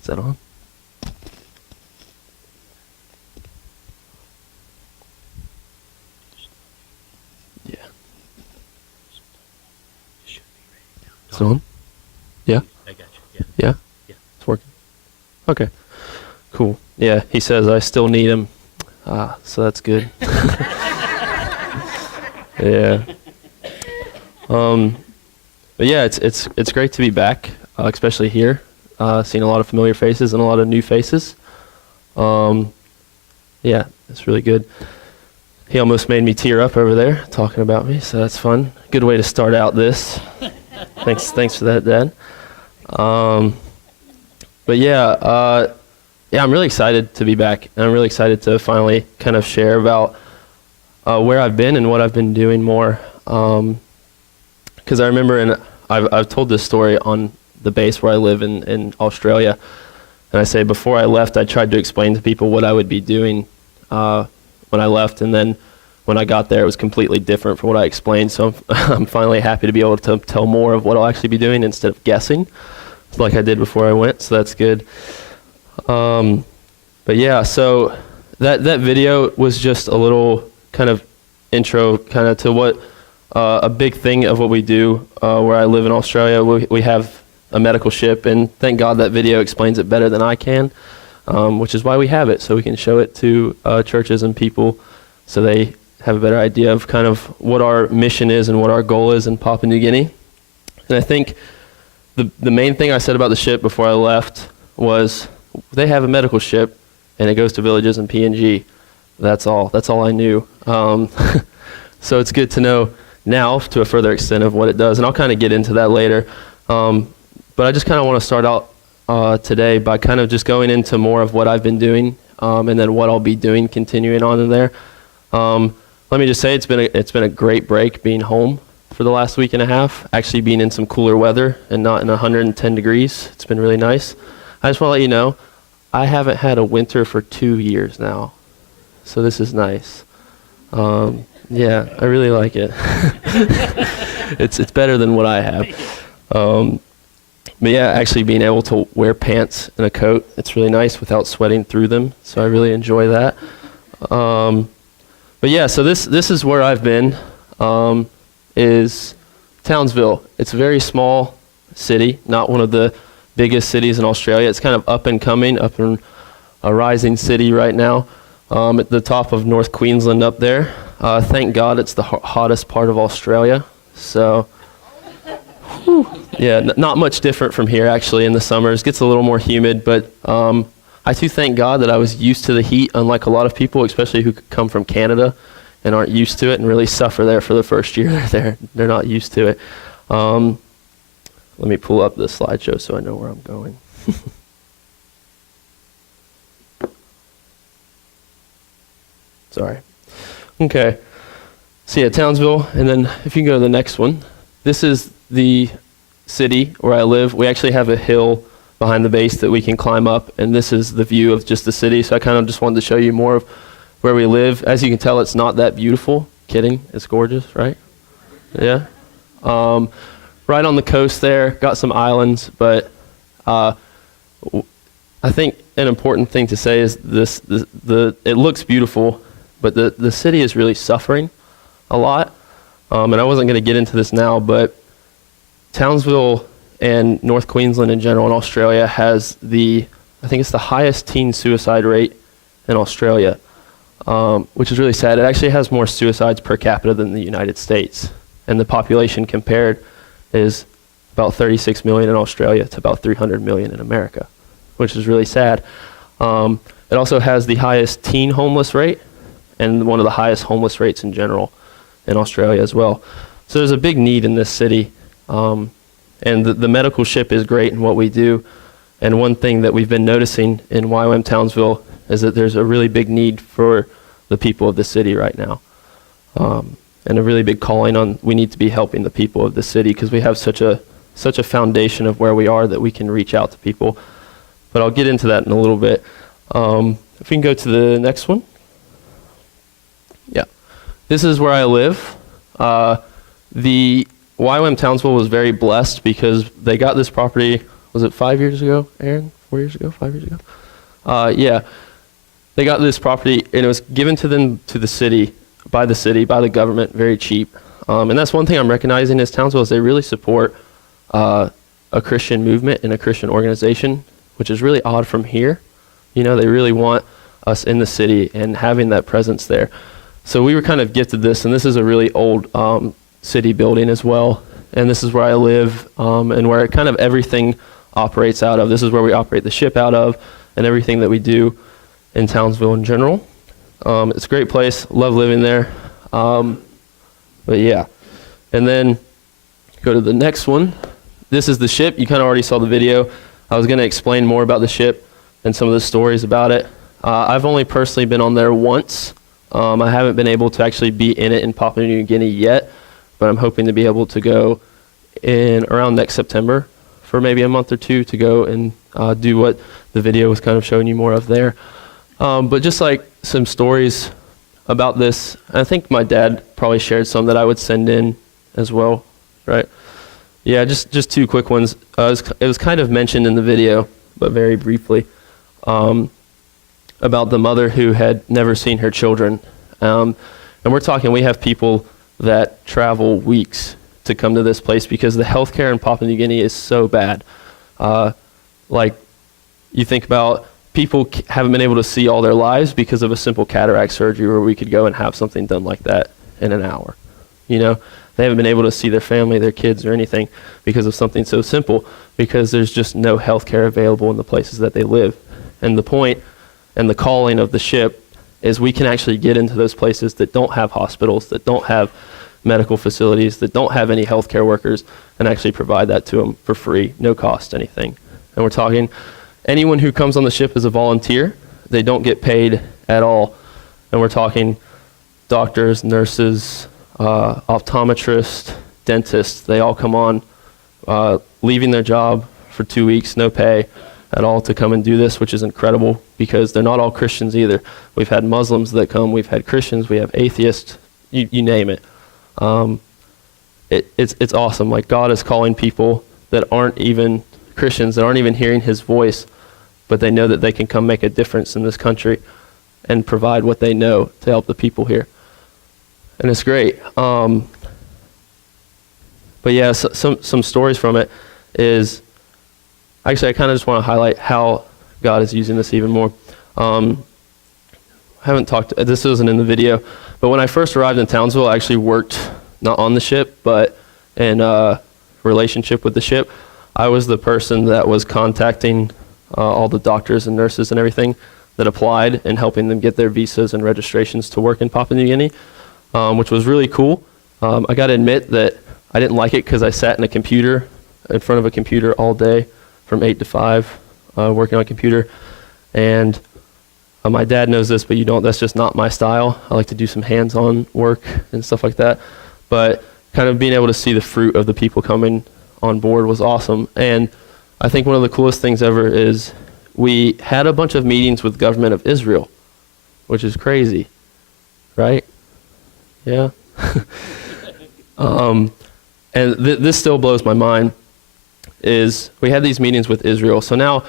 Is that on? Yeah. Is it on? Yeah? I got you. Yeah? Yeah. It's working. Okay. Cool. Yeah, he says I still need him. So that's good. Yeah. But yeah, it's great to be back, especially here. Seeing a lot of familiar faces and a lot of new faces. Yeah, it's really good. He almost made me tear up over there talking about me, so that's fun. Good way to start out this. Thanks for that, Dad. But yeah, I'm really excited to be back, and I'm really excited to finally kind of share about where I've been and what I've been doing more. Because I remember, and I've told this story on the base where I live in Australia, and I say before I left, I tried to explain to people what I would be doing when I left, and then when I got there, it was completely different from what I explained. So I'm finally happy to be able to tell more of what I'll actually be doing instead of guessing, like I did before I went. So that's good. But yeah, so that video was just a little kind of intro kind of to what a big thing of what we do where I live in Australia. We have a medical ship, and thank God that video explains it better than I can, which is why we have it, so we can show it to churches and people so they have a better idea of kind of what our mission is and what our goal is in Papua New Guinea. And I think the main thing I said about the ship before I left was they have a medical ship and it goes to villages in PNG. That's all I knew. So it's good to know now to a further extent of what it does, and I'll kind of get into that later. But I just kind of want to start out today by kind of just going into more of what I've been doing, and then what I'll be doing continuing on in there. Let me just say it's been a great break being home for the last week and a half, actually being in some cooler weather and not in 110 degrees. It's been really nice. I just want to let you know, I haven't had a winter for 2 years now, so this is nice. Yeah, I really like it. It's better than what I have. But yeah, actually being able to wear pants and a coat, it's really nice without sweating through them, so I really enjoy that. But yeah, so this is where I've been, is Townsville. It's a very small city, not one of the biggest cities in Australia. It's kind of up and coming, up in a rising city right now, at the top of North Queensland up there. Thank God it's the hottest part of Australia. So, whew, yeah, not much different from here actually in the summers. Gets a little more humid, but I too thank God that I was used to the heat, unlike a lot of people, especially who come from Canada and aren't used to it and really suffer there for the first year they're there. They're not used to it. Let me pull up the slideshow so I know where I'm going. Sorry. Okay. So yeah, Townsville, and then if you can go to the next one. This is the city where I live. We actually have a hill behind the base that we can climb up, and this is the view of just the city. So I kind of just wanted to show you more of where we live. As you can tell, it's not that beautiful. Kidding, it's gorgeous, right? Yeah. Right on the coast there, got some islands, but I think an important thing to say is it looks beautiful, but the city is really suffering a lot. And I wasn't going to get into this now, but Townsville and North Queensland in general in Australia has I think it's the highest teen suicide rate in Australia, which is really sad. It actually has more suicides per capita than the United States, and the population compared is about 36 million in Australia to about 300 million in America, which is really sad. It also has the highest teen homeless rate and one of the highest homeless rates in general in Australia as well. So there's a big need in this city. And the medical ship is great in what we do. And one thing that we've been noticing in YWAM Townsville is that there's a really big need for the people of the city right now. And a really big calling on, we need to be helping the people of the city because we have such a foundation of where we are that we can reach out to people. But I'll get into that in a little bit. If we can go to the next one. Yeah. This is where I live. The YWAM Townsville was very blessed because they got this property, was it 5 years ago, Aaron? 4 years ago, 5 years ago. Yeah, they got this property, and it was given to them to the city, by the government, very cheap. And that's one thing I'm recognizing as Townsville is they really support a Christian movement and a Christian organization, which is really odd from here. You know, they really want us in the city and having that presence there. So we were kind of gifted this, and this is a really old city building as well. And this is where I live, and where kind of everything operates out of. This is where we operate the ship out of, and everything that we do in Townsville in general. It's a great place. Love living there. But yeah. And then go to the next one. This is the ship. You kind of already saw the video. I was going to explain more about the ship and some of the stories about it. I've only personally been on there once. I haven't been able to actually be in it in Papua New Guinea yet, but I'm hoping to be able to go in around next September for maybe a month or two to go and do what the video was kind of showing you more of there. But just like some stories about this, I think my dad probably shared some that I would send in as well, right? Yeah, just two quick ones. It was kind of mentioned in the video, but very briefly, about the mother who had never seen her children. And we're talking, we have people that travel weeks to come to this place because the healthcare in Papua New Guinea is so bad. Like, you think about people haven't been able to see all their lives because of a simple cataract surgery where we could go and have something done like that in an hour. You know, they haven't been able to see their family, their kids, or anything because of something so simple, because there's just no health care available in the places that they live. And the point and the calling of the ship is we can actually get into those places that don't have hospitals, that don't have medical facilities, that don't have any healthcare workers, and actually provide that to them for free, no cost, anything. And we're talking anyone who comes on the ship is a volunteer. They don't get paid at all. And we're talking doctors, nurses, optometrists, dentists. They all come on, leaving their job for 2 weeks, no pay at all, to come and do this, which is incredible because they're not all Christians either. We've had Muslims that come, we've had Christians, we have atheists, you name it. It's awesome. Like, God is calling people that aren't even Christians, that aren't even hearing his voice, but they know that they can come make a difference in this country and provide what they know to help the people here. And it's great. But yeah, some stories from it is, actually I kind of just want to highlight how God is using this even more. I haven't talked, this isn't in the video, but when I first arrived in Townsville, I actually worked not on the ship, but in a relationship with the ship. I was the person that was contacting all the doctors and nurses and everything that applied and helping them get their visas and registrations to work in Papua New Guinea, which was really cool. I got to admit that I didn't like it because I sat in front of a computer all day from 8 to 5, working on a computer. And my dad knows this, but you don't. That's just not my style. I like to do some hands-on work and stuff like that. But kind of being able to see the fruit of the people coming on board was awesome. And I think one of the coolest things ever is we had a bunch of meetings with the government of Israel, which is crazy, right? Yeah. And this still blows my mind, is we had these meetings with Israel. So now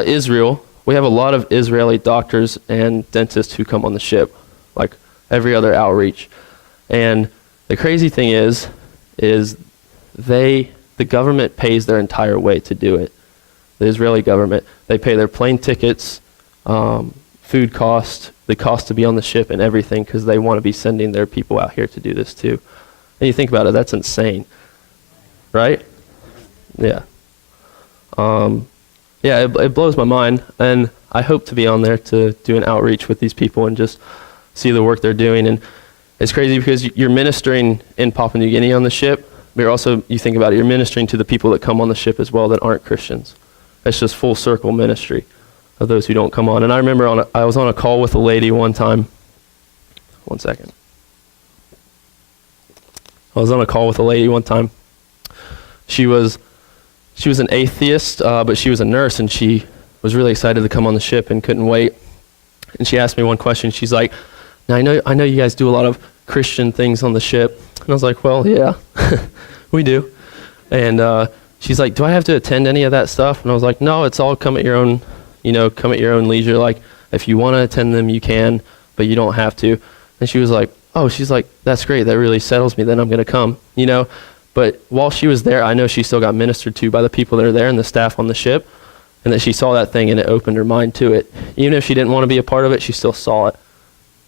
Israel, we have a lot of Israeli doctors and dentists who come on the ship, like every other outreach. And the crazy thing is the government pays their entire way to do it. The Israeli government, they pay their plane tickets, food cost, the cost to be on the ship and everything, because they want to be sending their people out here to do this too. And you think about it, that's insane, right? Yeah. Yeah, it blows my mind, and I hope to be on there to do an outreach with these people and just see the work they're doing. And it's crazy because you're ministering in Papua New Guinea on the ship, but you're also, you think about it, you're ministering to the people that come on the ship as well that aren't Christians. It's just full circle ministry of those who don't come on. And I remember I was on a call with a lady one time. One second. I was on a call with a lady one time. She was an atheist, but she was a nurse, and she was really excited to come on the ship and couldn't wait. And she asked me one question. She's like, "Now I know you guys do a lot of Christian things on the ship." And I was like, "Well, yeah, we do." And she's like, do I have to attend any of that stuff? And I was like, no, it's all come at your own, come at your own leisure. Like, if you want to attend them, you can, but you don't have to. And she was like, oh, she's like, that's great. That really settles me. Then I'm going to come, But while she was there, I know she still got ministered to by the people that are there and the staff on the ship, and that she saw that thing and it opened her mind to it. Even if she didn't want to be a part of it, she still saw it,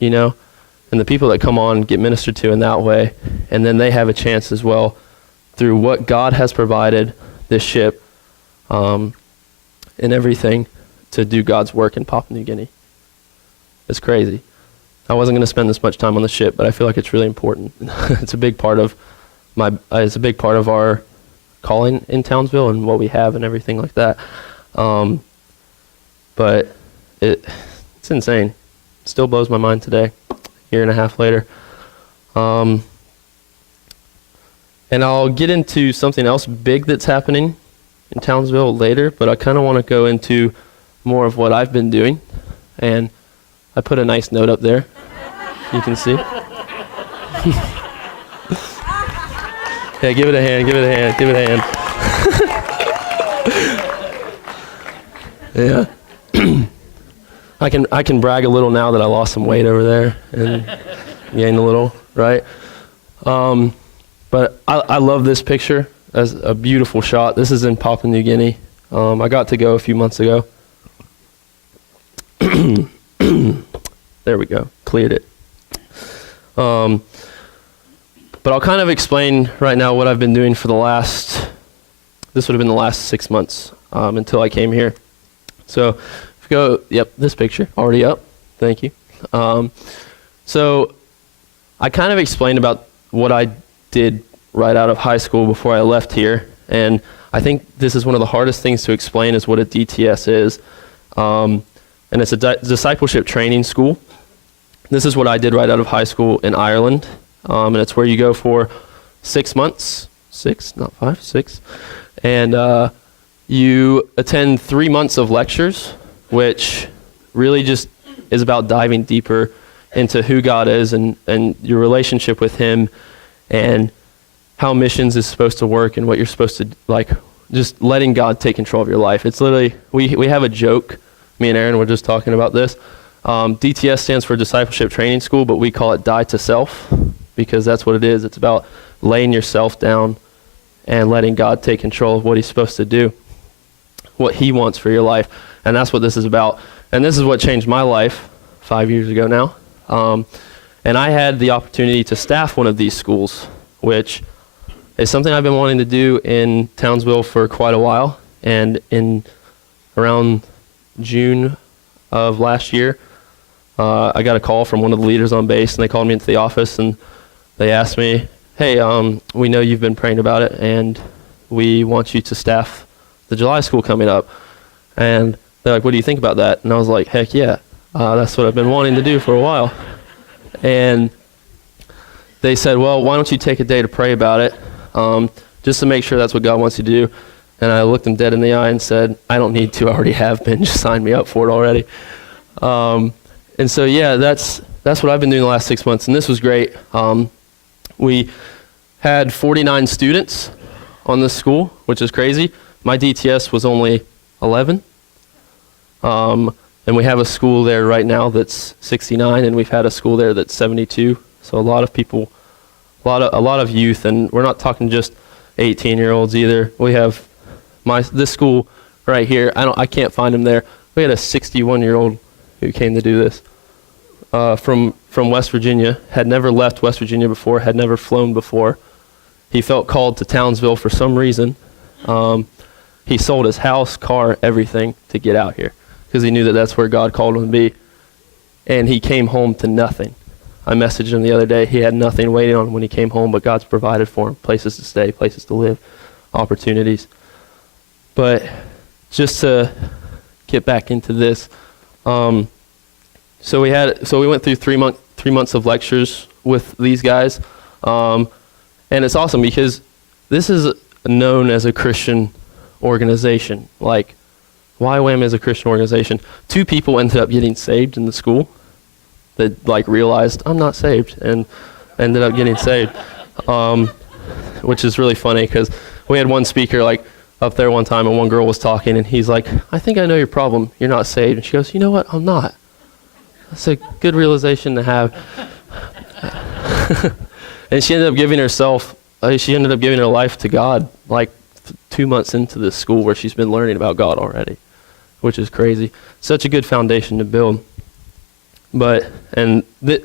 And the people that come on get ministered to in that way, and then they have a chance as well through what God has provided this ship and everything to do God's work in Papua New Guinea. It's crazy. I wasn't going to spend this much time on the ship, but I feel like it's really important. It's a big part of our calling in Townsville and what we have and everything like that. But it's insane. It still blows my mind today, a year and a half later. And I'll get into something else big that's happening in Townsville later, but I kind of want to go into more of what I've been doing. And I put a nice note up there. You can see. Yeah, give it a hand, give it a hand, give it a hand. Yeah. I can brag a little now that I lost some weight over there and gained a little, right? But I love this picture as a beautiful shot. This is in Papua New Guinea. I got to go a few months ago. There we go, cleared it. But I'll kind of explain right now what I've been doing for this would have been the last 6 months until I came here. So if you go, yep, this picture, already up, thank you. So I kind of explained about what I did right out of high school before I left here. And I think this is one of the hardest things to explain is what a DTS is. And it's a discipleship training school. This is what I did right out of high school in Ireland. And it's where you go for 6 months. 6, not 5, 6. And you attend 3 months of lectures, which really just is about diving deeper into who God is and your relationship with Him and how missions is supposed to work and what you're supposed to, like, just letting God take control of your life. It's literally, we have a joke. Me and Aaron were just talking about this. DTS stands for Discipleship Training School, but we call it Die to Self because that's what it is. It's about laying yourself down and letting God take control of what He's supposed to do, what He wants for your life. And that's what this is about. And this is what changed my life 5 years ago now. And I had the opportunity to staff one of these schools, which is something I've been wanting to do in Townsville for quite a while. And in around June of last year, I got a call from one of the leaders on base, and they called me into the office, and they asked me, hey, we know you've been praying about it, and we want you to staff the July school coming up. And they're like, what do you think about that? And I was like, heck yeah, that's what I've been wanting to do for a while. And they said, well, why don't you take a day to pray about it, just to make sure that's what God wants you to do. And I looked them dead in the eye and said, I don't need to, I already have been, just sign me up for it already. And so, yeah, that's what I've been doing the last 6 months, and this was great. We had 49 students on this school, which is crazy. My DTS was only 11. And we have a school there right now that's 69, and we've had a school there that's 72. So a lot of people, a lot of youth, and we're not talking just 18-year-olds either. We have this school right here. I can't find him there. We had a 61-year-old who came to do this from West Virginia. Had never left West Virginia before. Had never flown before. He felt called to Townsville for some reason. He sold his house, car, everything to get out here because he knew that that's where God called him to be. And he came home to nothing. I messaged him the other day. He had nothing waiting on him when he came home, but God's provided for him places to stay, places to live, opportunities. But just to get back into this, so we went through 3 months of lectures with these guys, and it's awesome because this is known as a Christian organization. Like, YWAM is a Christian organization. 2 people ended up getting saved in the school that realized I'm not saved and ended up getting saved, which is really funny because we had one speaker up there one time, and one girl was talking, and he's like, I think I know your problem. You're not saved. And she goes, you know what? I'm not. That's a good realization to have. And she ended up giving her life to God, like 2 months into this school where she's been learning about God already, which is crazy. Such a good foundation to build. But,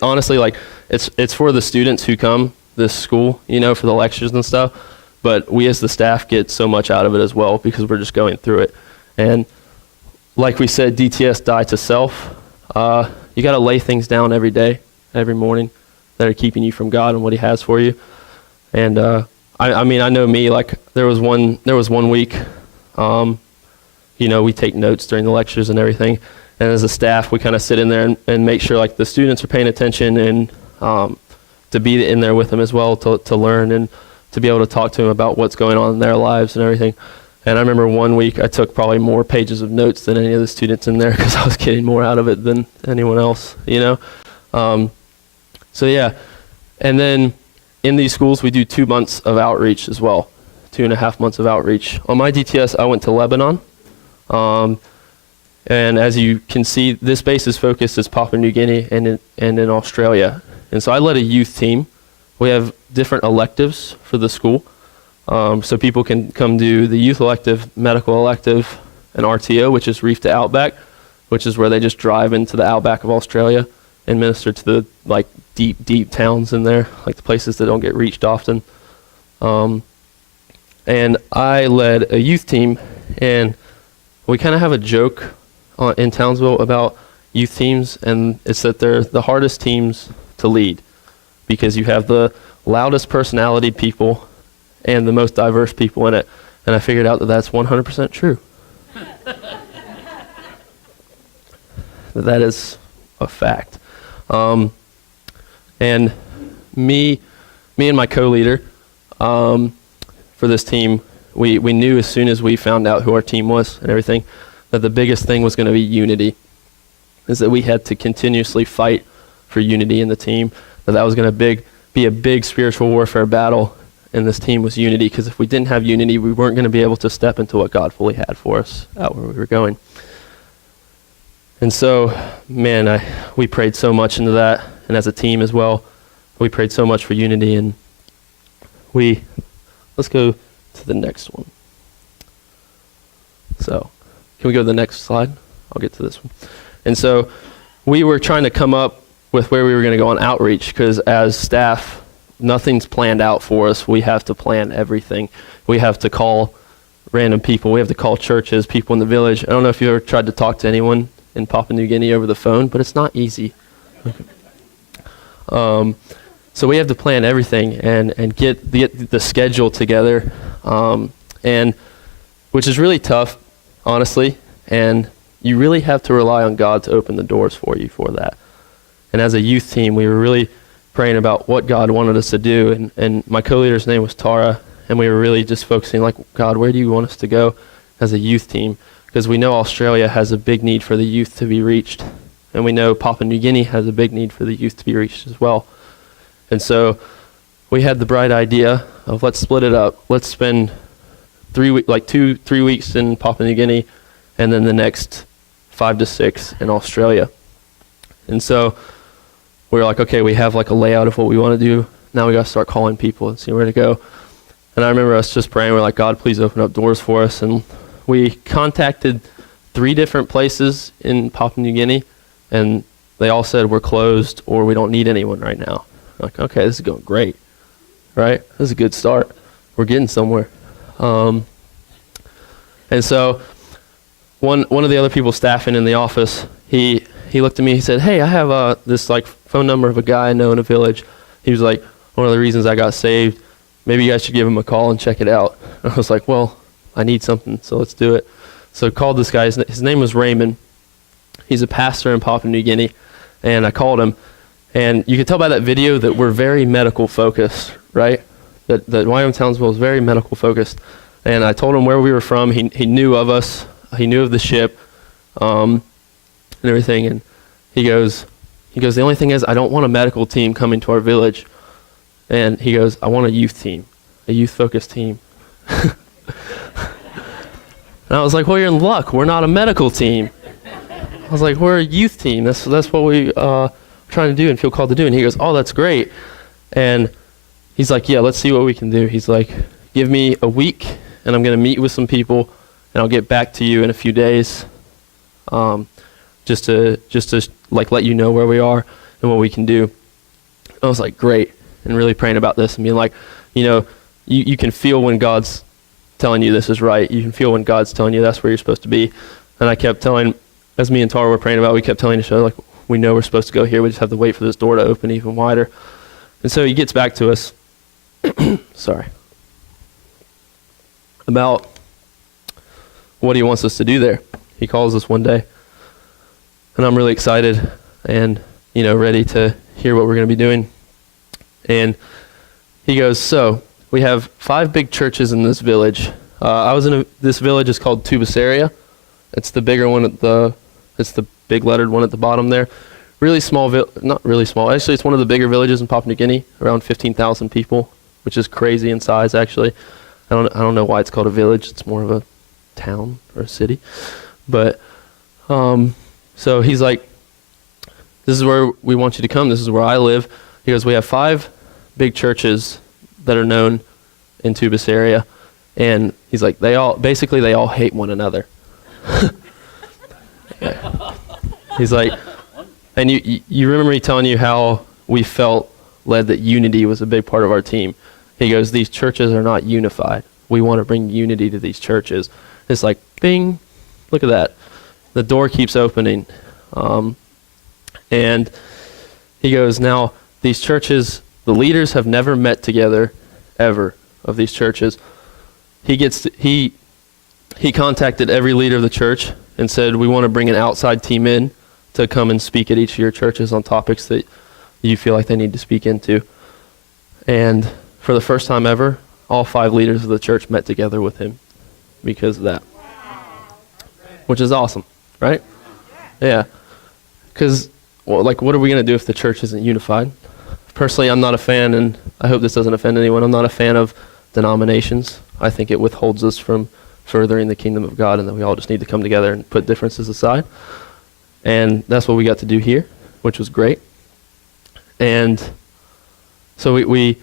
honestly, like, it's for the students who come this school, for the lectures and stuff. But we as the staff get so much out of it as well because we're just going through it. And like we said, DTS, die to self. You got to lay things down every day, every morning that are keeping you from God and what he has for you. And I know me, like there was one week, we take notes during the lectures and everything. And as a staff, we kind of sit in there and make sure like the students are paying attention and to be in there with them as well to learn and to be able to talk to them about what's going on in their lives and everything. And I remember one week I took probably more pages of notes than any of the students in there because I was getting more out of it than anyone else, So yeah, and then in these schools we do 2 months of outreach as well, 2.5 months of outreach. On my DTS, I went to Lebanon. And as you can see, this base is focused as Papua New Guinea and in Australia. And so I led a youth team. We have different electives for the school. So people can come do the youth elective, medical elective, and RTO, which is Reef to Outback, which is where they just drive into the outback of Australia and minister to the like deep towns in there, like the places that don't get reached often. And I led a youth team, and we kind of have a joke in Townsville about youth teams, and it's that they're the hardest teams to lead because you have the loudest personality people and the most diverse people in it. And I figured out that that's 100% true. That is a fact. And me and my co-leader for this team, we knew as soon as we found out who our team was and everything, that the biggest thing was going to be unity, is that we had to continuously fight for unity in the team, that was going to be a big spiritual warfare battle, and this team was unity, because if we didn't have unity, we weren't going to be able to step into what God fully had for us out where we were going. And so, man, we prayed so much into that, and as a team as well, we prayed so much for unity, and let's go to the next one. So, can we go to the next slide? I'll get to this one. And so, we were trying to come up with where we were going to go on outreach, because as staff, nothing's planned out for us. We have to plan everything. We have to call random people. We have to call churches, people in the village. I don't know if you ever tried to talk to anyone in Papua New Guinea over the phone, but it's not easy. So we have to plan everything and get the schedule together, and which is really tough, honestly. And you really have to rely on God to open the doors for you for that. And as a youth team, we were really praying about what God wanted us to do. And my co-leader's name was Tara, and we were really just focusing like, God, where do you want us to go as a youth team? Because we know Australia has a big need for the youth to be reached. And we know Papua New Guinea has a big need for the youth to be reached as well. And so we had the bright idea of let's split it up. Let's spend 3 weeks in Papua New Guinea, and then the next 5 to 6 in Australia. And so we were like, okay, we have like a layout of what we want to do. Now we got to start calling people and see where to go. And I remember us just praying. We're like, God, please open up doors for us. And we contacted 3 different places in Papua New Guinea, and they all said we're closed or we don't need anyone right now. Like, okay, this is going great, right? This is a good start. We're getting somewhere. And so one of the other people staffing in the office, he looked at me, he said, hey, I have this like phone number of a guy I know in a village. He was like, one of the reasons I got saved, maybe you guys should give him a call and check it out. And I was like, well, I need something, so let's do it. So I called this guy, his name was Raymond. He's a pastor in Papua New Guinea, and I called him. And you can tell by that video that we're very medical focused, right? That YWAM Townsville is very medical focused. And I told him where we were from. He knew of us. He knew of the ship, and everything. And he goes, the only thing is I don't want a medical team coming to our village. And he goes, I want a youth team, a youth focused team. And I was like, well, you're in luck. We're not a medical team. I was like, we're a youth team. That's what we trying to do and feel called to do. And he goes, oh, that's great. And he's like, yeah, let's see what we can do. He's like, give me a week, and I'm going to meet with some people, and I'll get back to you in a few days, just to like let you know where we are and what we can do. I was like, great, and really praying about this and being like, you can feel when God's telling you this is right. You can feel when God's telling you that's where you're supposed to be. And I kept telling, as me and Tara were praying about, we kept telling each other, like, we know we're supposed to go here. We just have to wait for this door to open even wider. And so he gets back to us, sorry, about what he wants us to do there. He calls us one day, and I'm really excited and, ready to hear what we're going to be doing. And he goes, so we have 5 big churches in this village. I was in this village is called Tubisaria. It's the bigger one it's the big lettered one at the bottom there. Really small, not really small. Actually, it's one of the bigger villages in Papua New Guinea, around 15,000 people, which is crazy in size, actually. I don't know why it's called a village. It's more of a town or a city. But, so he's like, this is where we want you to come. This is where I live. He goes, we have 5 big churches that are known in Tubisaria. And he's like, they all hate one another. Yeah. He's like, and you remember me telling you how we felt led that unity was a big part of our team. He goes, these churches are not unified. We want to bring unity to these churches. It's like, bing, look at that. The door keeps opening. And he goes, now, these churches, the leaders have never met together, ever, of these churches. He contacted every leader of the church and said, we want to bring an outside team in to come and speak at each of your churches on topics that you feel like they need to speak into. And for the first time ever, all 5 leaders of the church met together with him because of that. Which is awesome, right? Yeah. Because, what are we going to do if the church isn't unified? Personally, I'm not a fan, and I hope this doesn't offend anyone, I'm not a fan of denominations. I think it withholds us from furthering the kingdom of God, and that we all just need to come together and put differences aside. And that's what we got to do here, which was great. And so we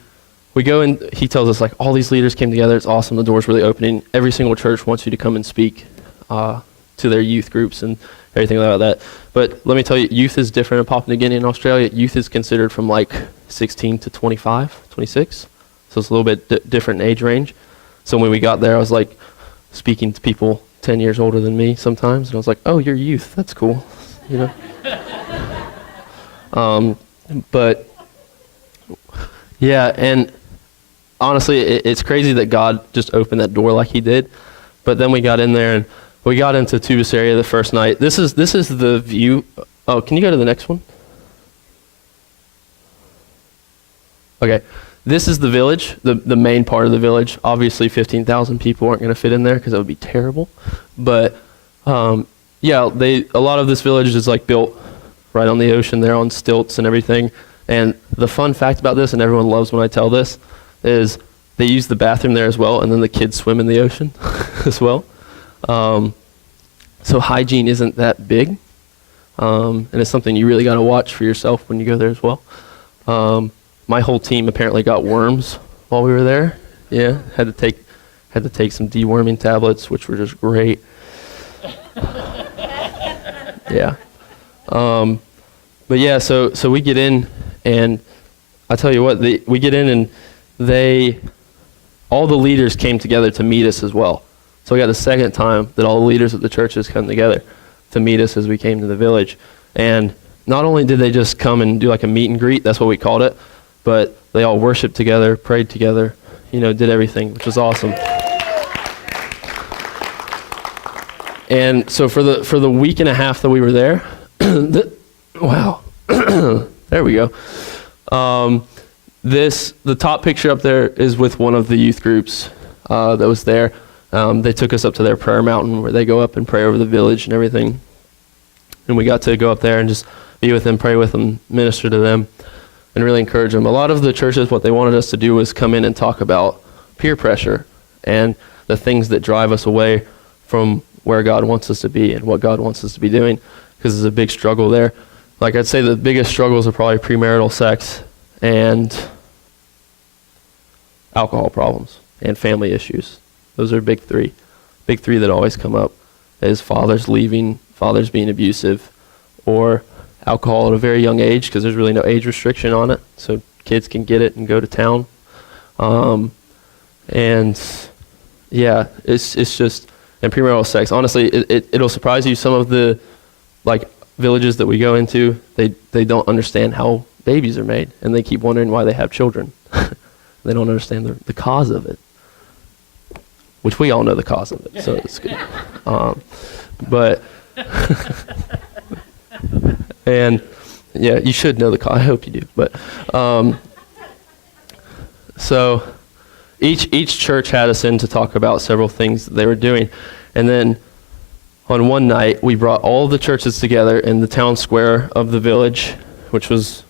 go and he tells us, like, all these leaders came together. It's awesome. The door's really opening. Every single church wants you to come and speak to their youth groups and everything like that. But let me tell you, youth is different in Papua New Guinea and Australia. Youth is considered from like 16 to 25, 26. So it's a little bit different in age range. So when we got there, I was like speaking to people 10 years older than me sometimes. And I was like, oh, you're youth. That's cool. But yeah, and honestly, it's crazy that God just opened that door like he did. But then we got in there and we got into Tubisaria the first night. This is the view. Oh, can you go to the next one? Okay. This is the village, the main part of the village. Obviously, 15,000 people aren't going to fit in there because that would be terrible. But yeah, a lot of this village is like built right on the ocean there on stilts and everything. And the fun fact about this, and everyone loves when I tell this, is they use the bathroom there as well, and then the kids swim in the ocean as well. So hygiene isn't that big, and it's something you really got to watch for yourself when you go there as well. My whole team apparently got worms while we were there. Yeah, had to take some deworming tablets, which were just great. Yeah. But yeah, so we get in, and I tell you what, we get in, and all the leaders came together to meet us as well. So we got the second time that all the leaders of the churches come together to meet us as we came to the village. And not only did they just come and do like a meet and greet, that's what we called it, but they all worshiped together, prayed together, did everything, which was awesome. And so for the week and a half that we were there, wow, there we go. The top picture up there is with one of the youth groups that was there. They took us up to their prayer mountain where they go up and pray over the village and everything. And we got to go up there and just be with them, pray with them, minister to them, and really encourage them. A lot of the churches, what they wanted us to do was come in and talk about peer pressure and the things that drive us away from where God wants us to be and what God wants us to be doing, because there's a big struggle there. Like I'd say the biggest struggles are probably premarital sex and alcohol problems and family issues. Those are big three. Big three that always come up is fathers leaving, fathers being abusive, or alcohol at a very young age, because there's really no age restriction on it, so kids can get it and go to town. And yeah, it's just, and premarital sex, honestly, it'll surprise you. Some of the like villages that we go into, they don't understand how babies are made, and they keep wondering why they have children. They don't understand the cause of it, which we all know the cause of it, so it's good. But and yeah, you should know the cause. I hope you do. But so each church had us in to talk about several things that they were doing, and then on one night we brought all the churches together in the town square of the village, which was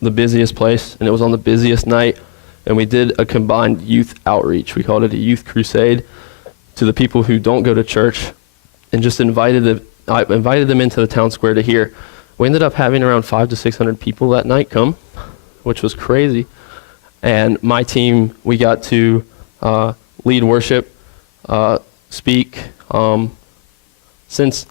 the busiest place, and it was on the busiest night. And we did a combined youth outreach. We called it a youth crusade to the people who don't go to church, and just invited them into the town square to hear. We ended up having around 500 to 600 people that night come, which was crazy. And my team, we got to lead worship, speak. Since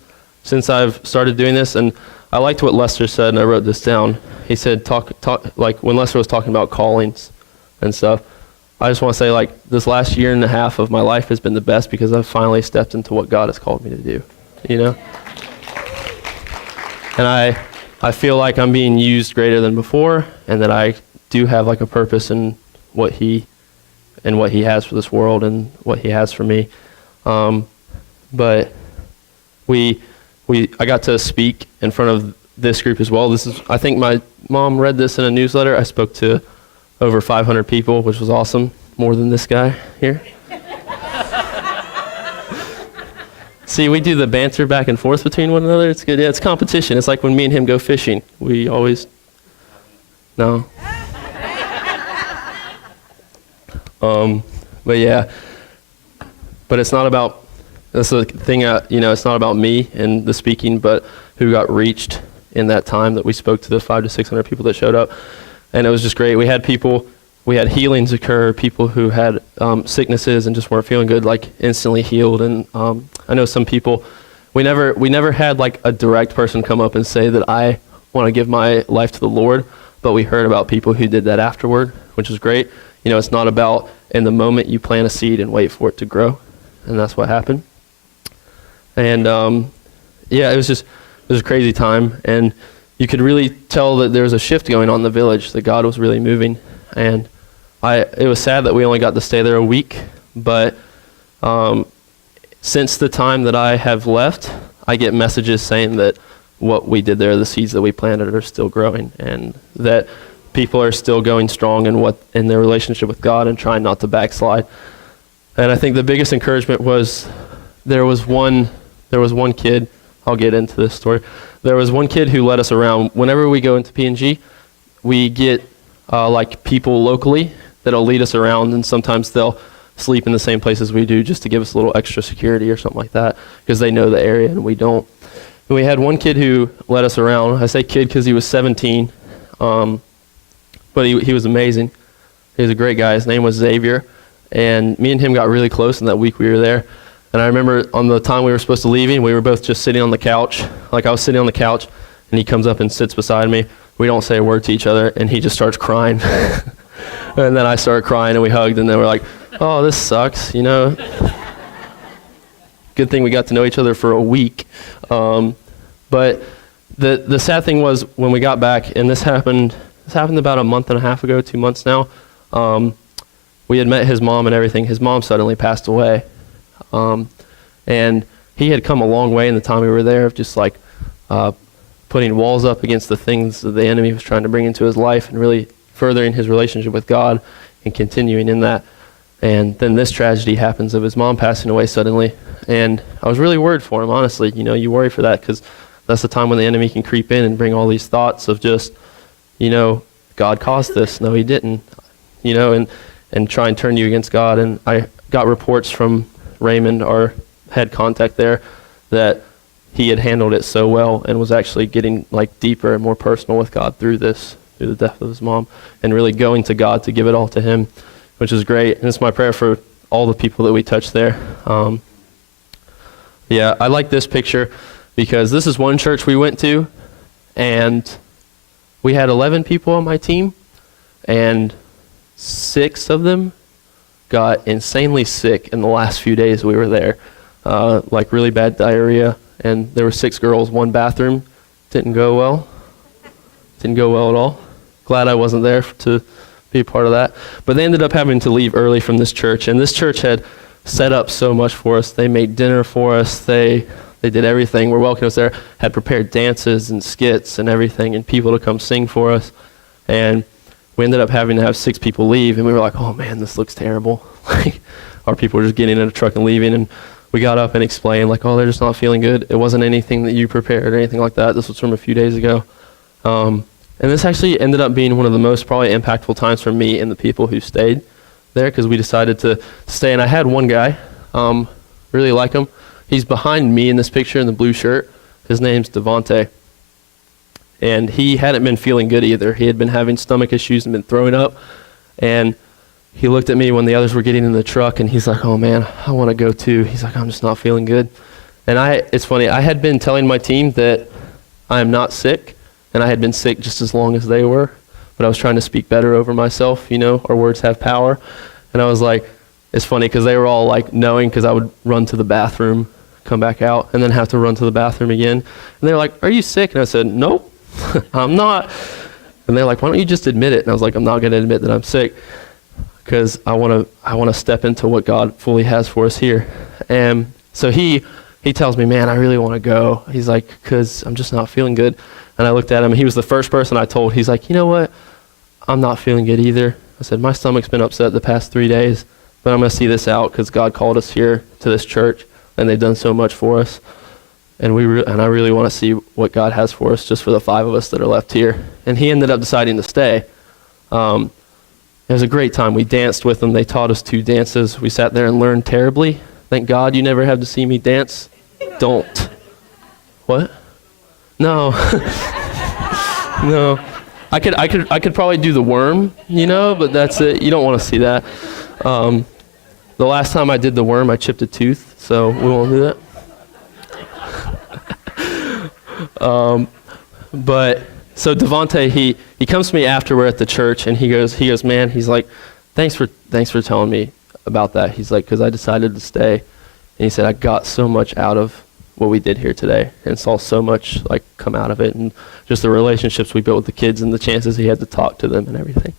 I've started doing this, and I liked what Lester said, and I wrote this down. He said, talk like when Lester was talking about callings and stuff, I just want to say, like, this last year and a half of my life has been the best because I've finally stepped into what God has called me to do, you know? And I feel like I'm being used greater than before, and that I do have like a purpose in what he has for this world and what he has for me. But I got to speak in front of this group as well. I think my mom read this in a newsletter. I spoke to over 500 people, which was awesome, more than this guy here. See, we do the banter back and forth between one another. It's good. Yeah, it's competition. It's like when me and him go fishing. We always, no. But yeah, but it's not about, that's the thing, it's not about me and the speaking, but who got reached in that time that we spoke to the 500 to 600 people that showed up. And it was just great. We had healings occur, people who had sicknesses and just weren't feeling good, like instantly healed. And I know some people, we never had like a direct person come up and say that I want to give my life to the Lord, but we heard about people who did that afterward, which was great. You know, it's not about in the moment you plant a seed and wait for it to grow. And that's what happened. And yeah, it was a crazy time. And you could really tell that there was a shift going on in the village, that God was really moving. And it was sad that we only got to stay there a week, but since the time that I have left, I get messages saying that what we did there, the seeds that we planted, are still growing, and that people are still going strong in their relationship with God and trying not to backslide. And I think the biggest encouragement was there was one kid. I'll get into this story. There was one kid who led us around. Whenever we go into P&G, we get like people locally that'll lead us around, and sometimes they'll sleep in the same places we do just to give us a little extra security or something like that, because they know the area and we don't. And we had one kid who led us around. I say kid because he was 17, but he was amazing. He was a great guy. His name was Xavier, and me and him got really close in that week we were there. And I remember on the time we were supposed to leave, we were both just sitting on the couch. Like, I was sitting on the couch, and he comes up and sits beside me. We don't say a word to each other, and he just starts crying. And then I started crying, and we hugged, and then we're like, oh, this sucks, you know? Good thing we got to know each other for a week. But the sad thing was, when we got back, and this happened about a month and a half ago, 2 months now, we had met his mom and everything. His mom suddenly passed away. And he had come a long way in the time we were there, of just like putting walls up against the things that the enemy was trying to bring into his life, and really furthering his relationship with God and continuing in that. And then this tragedy happens of his mom passing away suddenly. And I was really worried for him, honestly. You know, you worry for that, because that's the time when the enemy can creep in and bring all these thoughts of just, you know, God caused this. No, he didn't. You know, and try and turn you against God. And I got reports from Raymond, our had contact there, that he had handled it so well and was actually getting like deeper and more personal with God through the death of his mom, and really going to God to give it all to him, which is great. And it's my prayer for all the people that we touch there. Yeah, I like this picture because this is one church we went to, and we had 11 people on my team, and 6 of them got insanely sick in the last few days we were there. Like really bad diarrhea, and there were 6 girls, 1 bathroom. Didn't go well at all. Glad I wasn't there to be a part of that. But they ended up having to leave early from this church, and this church had set up so much for us. They made dinner for us. They did everything. We're welcoming us there, had prepared dances and skits and everything, and people to come sing for us. And we ended up having to have 6 people leave, and we were like, oh man, this looks terrible. Like, our people were just getting in a truck and leaving, and we got up and explained, like, oh, they're just not feeling good. It wasn't anything that you prepared or anything like that. This was from a few days ago. And this actually ended up being one of the most probably impactful times for me and the people who stayed there, because we decided to stay. And I had one guy, really like him. He's behind me in this picture in the blue shirt. His name's Devontae. And he hadn't been feeling good either. He had been having stomach issues and been throwing up. And he looked at me when the others were getting in the truck, and he's like, oh man, I want to go too. He's like, I'm just not feeling good. And it's funny, I had been telling my team that I am not sick, and I had been sick just as long as they were, but I was trying to speak better over myself. Our words have power. And I was like, it's funny because they were all like knowing, because I would run to the bathroom, come back out, and then have to run to the bathroom again. And they were like, are you sick? And I said, nope, I'm not. And they're like, why don't you just admit it? And I was like, I'm not going to admit that I'm sick, because I want to step into what God fully has for us here. And so he tells me, man, I really want to go. He's like, because I'm just not feeling good. And I looked at him, and he was the first person I told. He's like, you know what? I'm not feeling good either. I said, my stomach's been upset the past 3 days, but I'm going to see this out because God called us here to this church, and they've done so much for us. And I really want to see what God has for us just for the 5 of us that are left here. And he ended up deciding to stay. It was a great time. We danced with them. They taught us 2 dances. We sat there and learned terribly. Thank God you never have to see me dance. Don't. What? No. No. I could probably do the worm, but that's it. You don't want to see that. The last time I did the worm, I chipped a tooth, so we won't do that. But so Devontae, he comes to me after we're at the church, and he goes, man, he's like, thanks for telling me about that. He's like, because I decided to stay, and he said I got so much out of what we did here today, and saw so much like come out of it, and just the relationships we built with the kids, and the chances he had to talk to them and everything,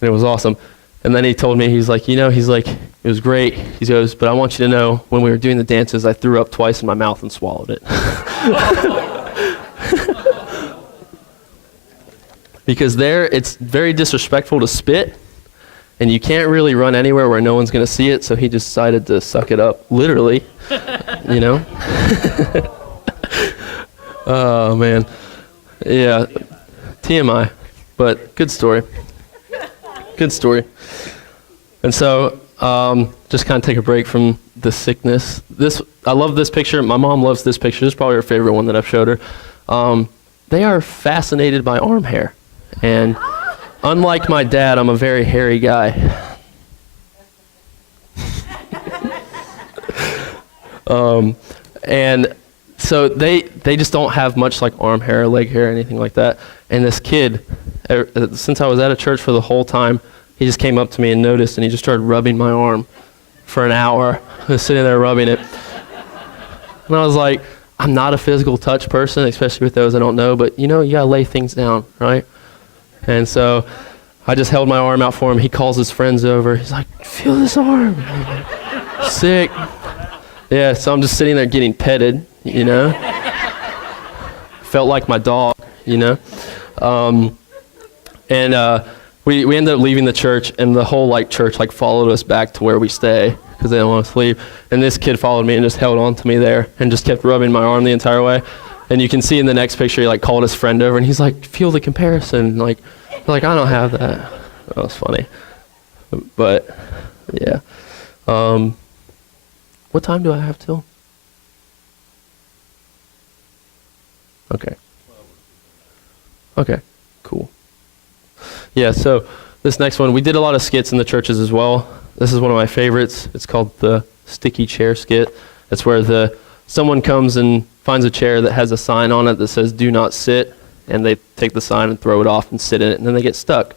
and it was awesome. And then he told me, he's like, it was great. He goes, but I want you to know, when we were doing the dances, I threw up twice in my mouth and swallowed it. Because there, it's very disrespectful to spit, and you can't really run anywhere where no one's going to see it, so he just decided to suck it up, literally, Oh, man. Yeah, TMI, but good story. Good story. And so, just kind of take a break from the sickness. I love this picture. My mom loves this picture. This is probably her favorite one that I've showed her. They are fascinated by arm hair. And unlike my dad, I'm a very hairy guy. And so they just don't have much like arm hair, leg hair, anything like that. And this kid, since I was at a church for the whole time, he just came up to me and noticed, and he just started rubbing my arm for an hour. I was sitting there rubbing it. And I was like, I'm not a physical touch person, especially with those I don't know, but you gotta lay things down, right? And so I just held my arm out for him. He calls his friends over. He's like, feel this arm. Sick. Yeah, so I'm just sitting there getting petted, Felt like my dog, And we ended up leaving the church, and the whole church followed us back to where we stay because they didn't want us to leave. And this kid followed me and just held on to me there and just kept rubbing my arm the entire way. And you can see in the next picture, he called his friend over, and he's like, feel the comparison. I don't have that. That was funny. But yeah. What time do I have till? Okay. Okay, cool. Yeah, so this next one, we did a lot of skits in the churches as well. This is one of my favorites. It's called the sticky chair skit. It's where someone comes and finds a chair that has a sign on it that says "Do not sit," and they take the sign and throw it off and sit in it, and then they get stuck.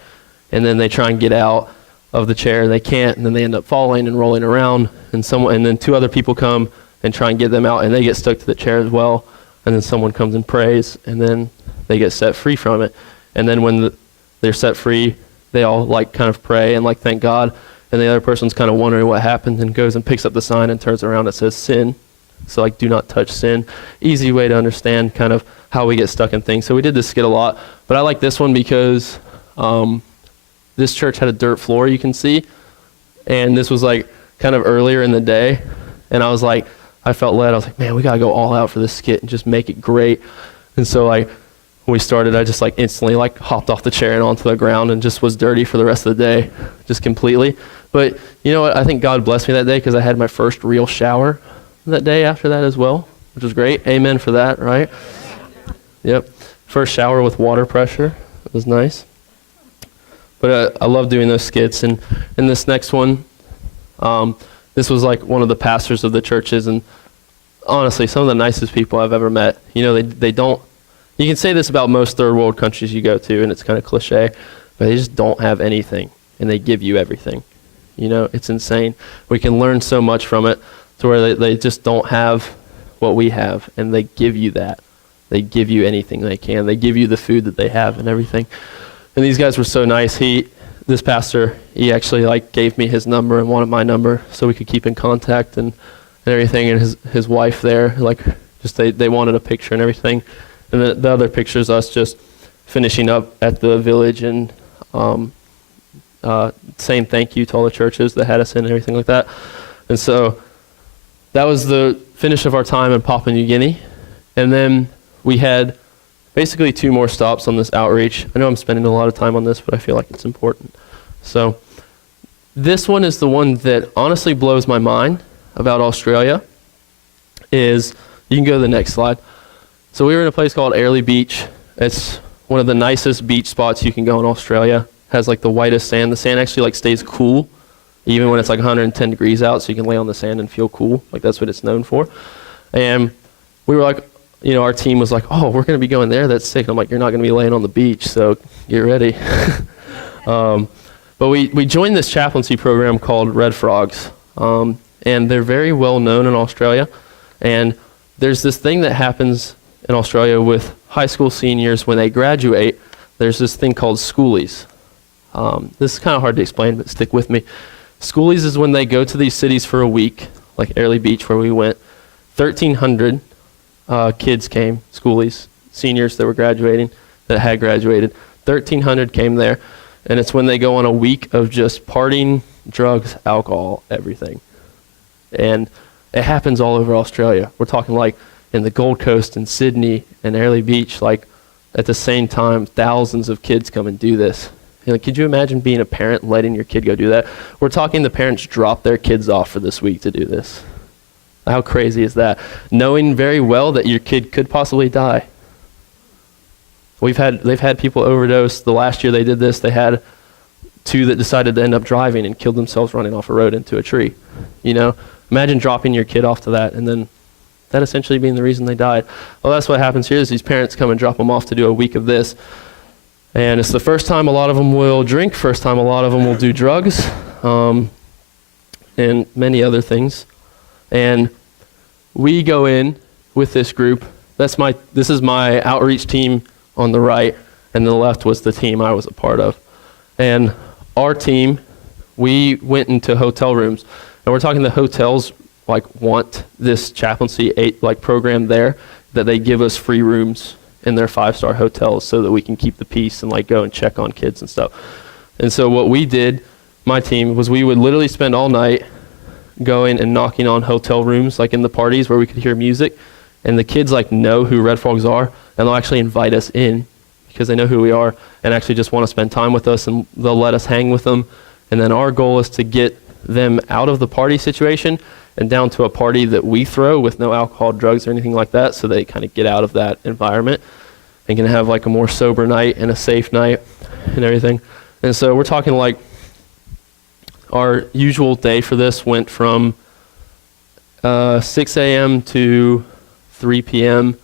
And then they try and get out of the chair, and they can't, and then they end up falling and rolling around, and then two other people come and try and get them out, and they get stuck to the chair as well, and then someone comes and prays, and then they get set free from it. And then when they're set free, they all kind of pray and thank God, and the other person's kind of wondering what happened and goes and picks up the sign and turns around. It says sin. So do not touch sin. Easy way to understand kind of how we get stuck in things. So we did this skit a lot, but I like this one because this church had a dirt floor, you can see, and this was kind of earlier in the day, and I felt led. I was like, man, we gotta go all out for this skit and just make it great. And so when we started, I just instantly hopped off the chair and onto the ground and just was dirty for the rest of the day, just completely. But you know what? I think God blessed me that day because I had my first real shower that day after that as well, which was great. Amen for that, right? Yep. First shower with water pressure. It was nice. But I love doing those skits. And in this next one, this was one of the pastors of the churches, and honestly, some of the nicest people I've ever met. You know, they don't, you can say this about most third world countries you go to, and it's kind of cliche, but they just don't have anything, and they give you everything. You know, it's insane. We can learn so much from it to where they just don't have what we have, and they give you that. They give you anything they can. They give you the food that they have and everything. And these guys were so nice. This pastor, he actually gave me his number and wanted my number so we could keep in contact and everything. And his wife there, they wanted a picture and everything. And the other picture is us just finishing up at the village and saying thank you to all the churches that had us in and everything like that. And so that was the finish of our time in Papua New Guinea. And then we had basically 2 more stops on this outreach. I know I'm spending a lot of time on this, but I feel like it's important. So this one is the one that honestly blows my mind about Australia. You can go to the next slide. So we were in a place called Airlie Beach. It's one of the nicest beach spots you can go in Australia. It has the whitest sand. The sand actually stays cool even when it's 110 degrees out, so you can lay on the sand and feel cool. That's what it's known for. And we were our team was oh, we're going to be going there. That's sick. I'm you're not going to be laying on the beach, so get ready. But we joined this chaplaincy program called Red Frogs, and they're very well known in Australia. And there's this thing that happens in Australia with high school seniors when they graduate. There's this thing called schoolies. This is kind of hard to explain, but stick with me. Schoolies is when they go to these cities for a week, like Airlie Beach where we went. 1,300 kids came, schoolies, seniors that were graduating, that had graduated. 1,300 came there, and it's when they go on a week of just partying, drugs, alcohol, everything. And it happens all over Australia. We're talking in the Gold Coast and Sydney and Airlie Beach, at the same time, thousands of kids come and do this. Could you imagine being a parent and letting your kid go do that? We're talking the parents drop their kids off for this week to do this. How crazy is that? Knowing very well that your kid could possibly die. They've had people overdose. The last year they did this, they had 2 that decided to end up driving and killed themselves running off a road into a tree. Imagine dropping your kid off to that and then that essentially being the reason they died. Well, that's what happens here is these parents come and drop them off to do a week of this. And it's the first time a lot of them will drink, first time a lot of them will do drugs, and many other things. And we go in with this group. This is my outreach team on the right, and the left was the team I was a part of. And our team, we went into hotel rooms, and we're talking the hotels want this chaplaincy program there, that they give us free rooms in their 5-star hotels so that we can keep the peace and go and check on kids and stuff. And so what we did, my team, was we would literally spend all night going and knocking on hotel rooms in the parties where we could hear music, and the kids know who Red Frogs are, and they'll actually invite us in because they know who we are and actually just want to spend time with us, and they'll let us hang with them. And then our goal is to get them out of the party situation and down to a party that we throw with no alcohol, drugs, or anything like that, so they kind of get out of that environment and can have like a more sober night and a safe night and everything. And so we're talking like our usual day for this went from 6 a.m. to 3 p.m.,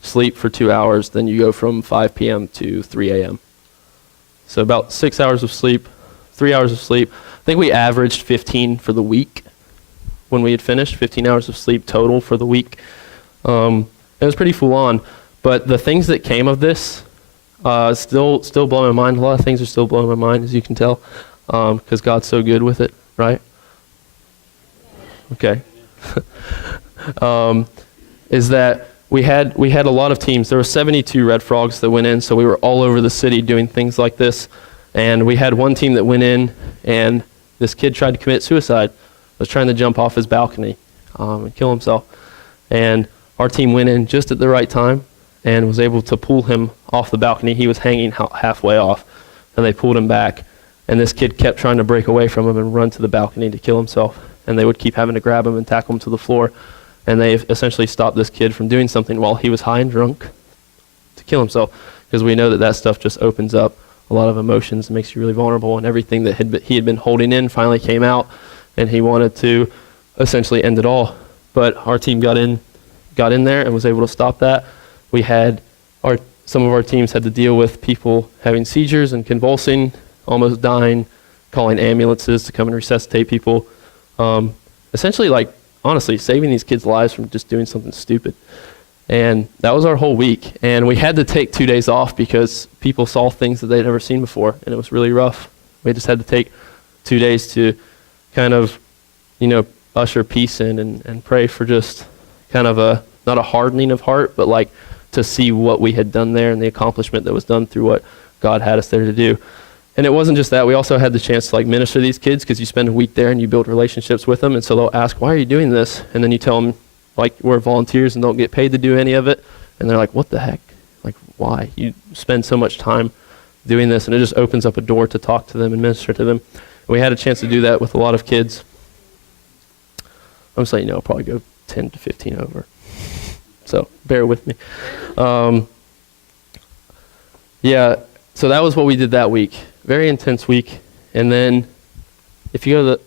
sleep for 2 hours, then you go from 5 p.m. to 3 a.m. So about 6 hours of sleep, 3 hours of sleep. I think we averaged 15 for the week when we had finished, 15 hours of sleep total for the week. It was pretty full on, but the things that came of this still blow my mind. A lot of things are still blowing my mind, as you can tell, because God's so good with it, right? Okay. Is that we had a lot of teams. There were 72 Red Frogs that went in, so we were all over the city doing things like this. And we had one team that went in, and this kid tried to commit suicide, was trying to jump off his balcony and kill himself. And our team went in just at the right time and was able to pull him off the balcony. He was hanging halfway off, and they pulled him back. And this kid kept trying to break away from him and run to the balcony to kill himself. And they would keep having to grab him and tackle him to the floor. And they essentially stopped this kid from doing something while he was high and drunk to kill himself, because we know that that stuff just opens up a lot of emotions and makes you really vulnerable, and everything that he had been holding in finally came out, and he wanted to essentially end it all. But our team got in there and was able to stop that. We had some of our teams had to deal with people having seizures and convulsing, almost dying, calling ambulances to come and resuscitate people. Essentially, like, honestly, saving these kids' lives from just doing something stupid. And that was our whole week. And we had to take 2 days off because people saw things that they'd never seen before, and it was really rough. We just had to take 2 days to kind of, usher peace in and pray for just kind of not a hardening of heart, but like to see what we had done there and the accomplishment that was done through what God had us there to do. And it wasn't just that. We also had the chance to like minister to these kids, because you spend a week there and you build relationships with them. And so they'll ask, why are you doing this? And then you tell them, like, we're volunteers and don't get paid to do any of it. And they're like, what the heck? Like, why? You spend so much time doing this. And it just opens up a door to talk to them and minister to them. And we had a chance to do that with a lot of kids. I'm just letting you know, I'll probably go 10 to 15 over. So bear with me. Yeah, so that was what we did that week. Very intense week. And then if you go to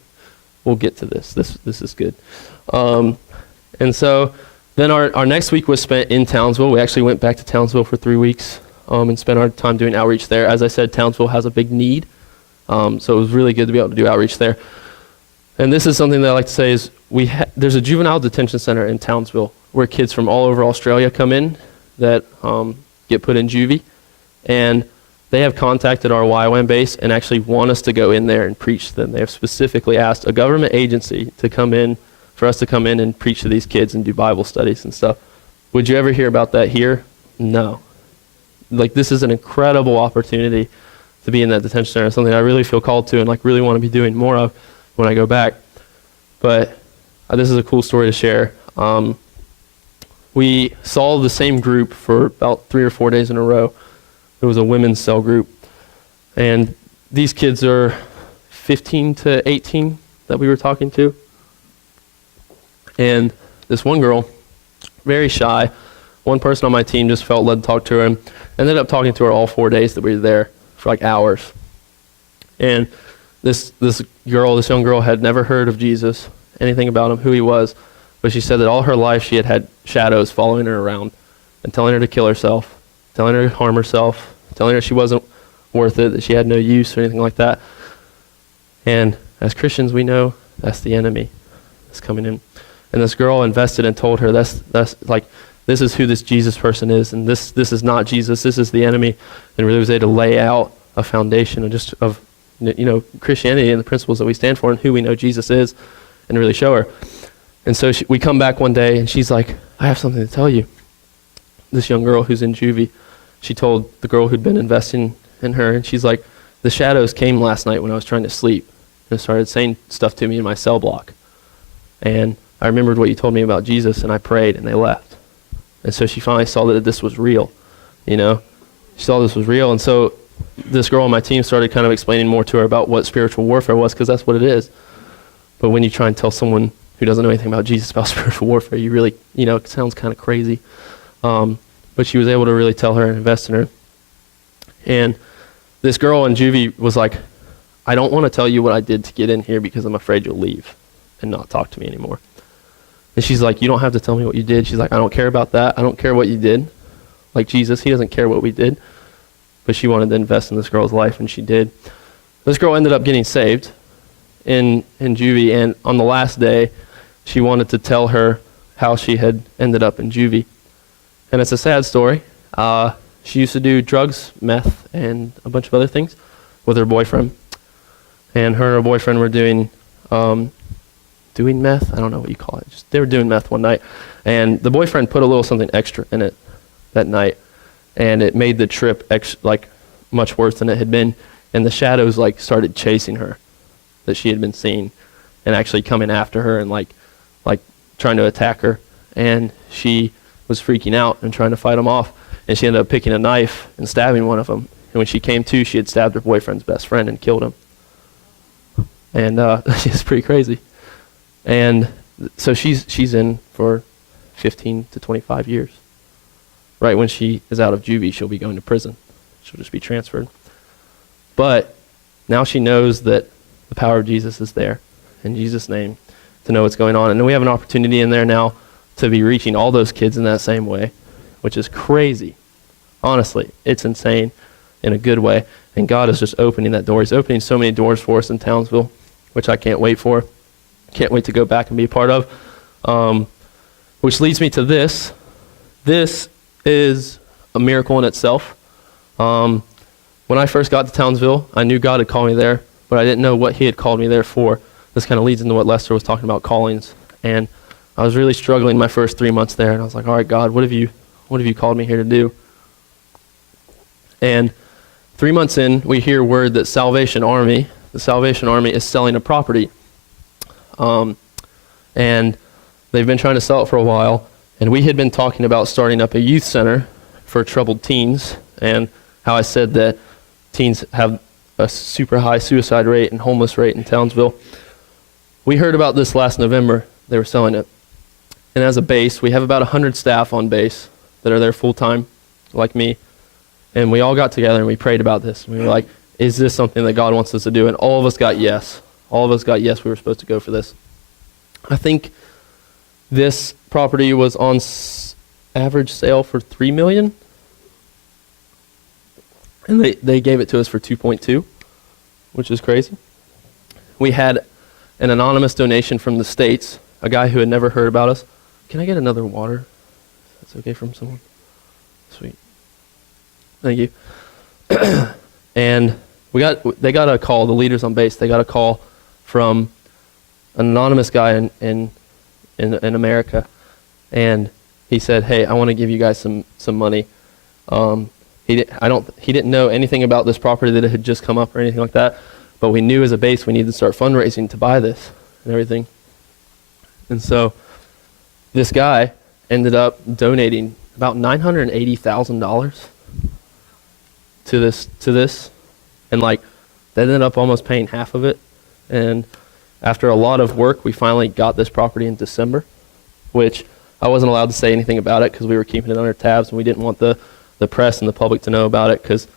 we'll get to this. This is good. And so then our next week was spent in Townsville. We actually went back to Townsville for 3 weeks and spent our time doing outreach there. As I said, Townsville has a big need. So it was really good to be able to do outreach there. And this is something that I like to say is there's a juvenile detention center in Townsville where kids from all over Australia come in that get put in juvie. And they have contacted our YWAM base and actually want us to go in there and preach to them. They have specifically asked a government agency to come in, for us to come in and preach to these kids and do Bible studies and stuff. Would you ever hear about that here? No. Like, this is an incredible opportunity to be in that detention center, something I really feel called to and like really want to be doing more of when I go back. But this is a cool story to share. We saw the same group for about 3 or 4 days in a row. It was a women's cell group. And these kids are 15 to 18 that we were talking to. And this one girl, very shy, one person on my team just felt led to talk to her and ended up talking to her all 4 days that we were there for like hours. And this young girl had never heard of Jesus, anything about him, who he was, but she said that all her life she had had shadows following her around and telling her to kill herself, telling her to harm herself, telling her she wasn't worth it, that she had no use or anything like that. And as Christians, we know that's the enemy that's coming in. And this girl invested and told her that's like, this is who this Jesus person is, and this is not Jesus, this is the enemy. And really was able to lay out a foundation of Christianity and the principles that we stand for and who we know Jesus is, and really show her. And so we come back one day and she's like, I have something to tell you. This young girl who's in juvie, she told the girl who'd been investing in her, and she's like, the shadows came last night when I was trying to sleep and started saying stuff to me in my cell block. And I remembered what you told me about Jesus, and I prayed, and they left. And so she finally saw that this was real, She saw this was real. And so this girl on my team started kind of explaining more to her about what spiritual warfare was, because that's what it is. But when you try and tell someone who doesn't know anything about Jesus, about spiritual warfare, you really, it sounds kind of crazy. But she was able to really tell her and invest in her. And this girl in juvie was like, I don't want to tell you what I did to get in here because I'm afraid you'll leave and not talk to me anymore. And she's like, you don't have to tell me what you did. She's like, I don't care about that. I don't care what you did. Like Jesus, he doesn't care what we did. But she wanted to invest in this girl's life, and she did. This girl ended up getting saved in juvie, and on the last day, she wanted to tell her how she had ended up in juvie. And it's a sad story. She used to do drugs, meth, and a bunch of other things with her boyfriend. And her boyfriend were doing meth? I don't know what you call it. They were doing meth one night. And the boyfriend put a little something extra in it that night. And it made the trip much worse than it had been. And the shadows started chasing her that she had been seeing and actually coming after her and trying to attack her. And she was freaking out and trying to fight them off. And she ended up picking a knife and stabbing one of them. And when she came to, she had stabbed her boyfriend's best friend and killed him. And it's pretty crazy. And so she's in for 15 to 25 years. Right when she is out of juvie, she'll be going to prison. She'll just be transferred. But now she knows that the power of Jesus is there, in Jesus' name, to know what's going on. And then we have an opportunity in there now to be reaching all those kids in that same way, which is crazy. Honestly, it's insane in a good way. And God is just opening that door. He's opening so many doors for us in Townsville, which I can't wait for. Can't wait to go back and be a part of. Which leads me to this. This is a miracle in itself. When I first got to Townsville, I knew God had called me there, but I didn't know what he had called me there for. This kind of leads into what Lester was talking about, callings. And I was really struggling my first 3 months there, and I was like, all right, God, what have you called me here to do? And 3 months in, we hear word that the Salvation Army is selling a property. And they've been trying to sell it for a while. And we had been talking about starting up a youth center for troubled teens, and how I said that teens have a super high suicide rate and homeless rate in Townsville. We heard about this last November. They were selling it. And as a base, we have about 100 staff on base that are there full-time, like me. And we all got together and we prayed about this. And we were like, is this something that God wants us to do? And all of us got yes. All of us got yes, we were supposed to go for this. I think this property was on average sale for $3 million. And they gave it to us for 2.2, which is crazy. We had an anonymous donation from the States, a guy who had never heard about us. Can I get another water? That's okay from someone? Sweet. Thank you. And they got a call, the leaders on base, they got a call from an anonymous guy in America. And he said, hey, I want to give you guys some money. He didn't know anything about this property that it had just come up or anything like that, but we knew as a base we needed to start fundraising to buy this and everything. And so this guy ended up donating about $980,000 to this, and that ended up almost paying half of it. And after a lot of work, we finally got this property in December, which I wasn't allowed to say anything about it because we were keeping it under tabs, and we didn't want the press and the public to know about it, because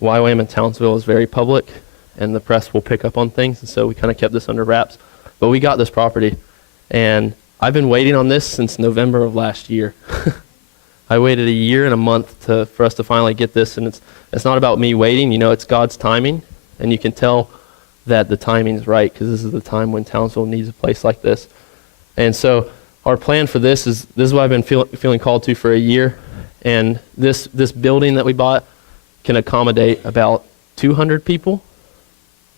YWAM in Townsville is very public and the press will pick up on things, and so we kind of kept this under wraps. But we got this property, and I've been waiting on this since November of last year. I waited a year and a month for us to finally get this, and it's not about me waiting, it's God's timing, and you can tell that the timing's right, because this is the time when Townsville needs a place like this. And so our plan for this is what I've been feeling called to for a year. And this building that we bought can accommodate about 200 people.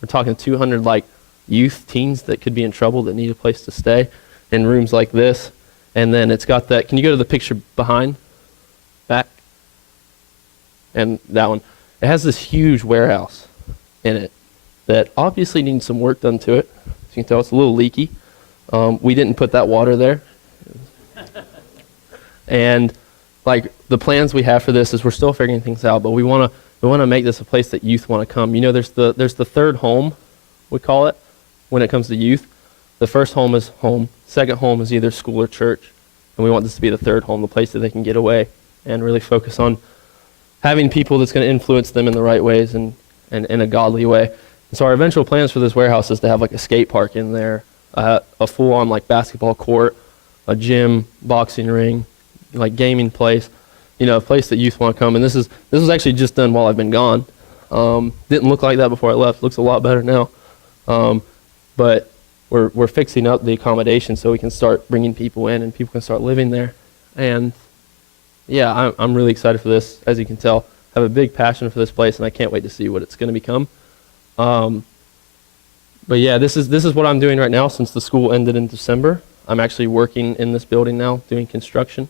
We're talking 200 youth, teens that could be in trouble that need a place to stay in rooms like this. And then it's got that, can you go to the picture back? And that one. It has this huge warehouse in it that obviously needs some work done to it. As you can tell, it's a little leaky. We didn't put that water there. And the plans we have for this is we're still figuring things out, but we want to make this a place that youth want to come. There's the third home, we call it, when it comes to youth. the first home is home. Second home is either school or church. And we want this to be the third home, the place that they can get away and really focus on having people that's going to influence them in the right ways and in a godly way. And so our eventual plans for this warehouse is to have like a skate park in there, a full-on like basketball court, a gym, boxing ring, like gaming place, a place that youth want to come. And this was actually just done while I've been gone. Didn't look like that before I left. Looks a lot better now. But we're fixing up the accommodation so we can start bringing people in and people can start living there. And yeah, I'm really excited for this. As you can tell, I have a big passion for this place, and I can't wait to see what it's going to become. But yeah, this is what I'm doing right now since the school ended in December. I'm actually working in this building now, doing construction,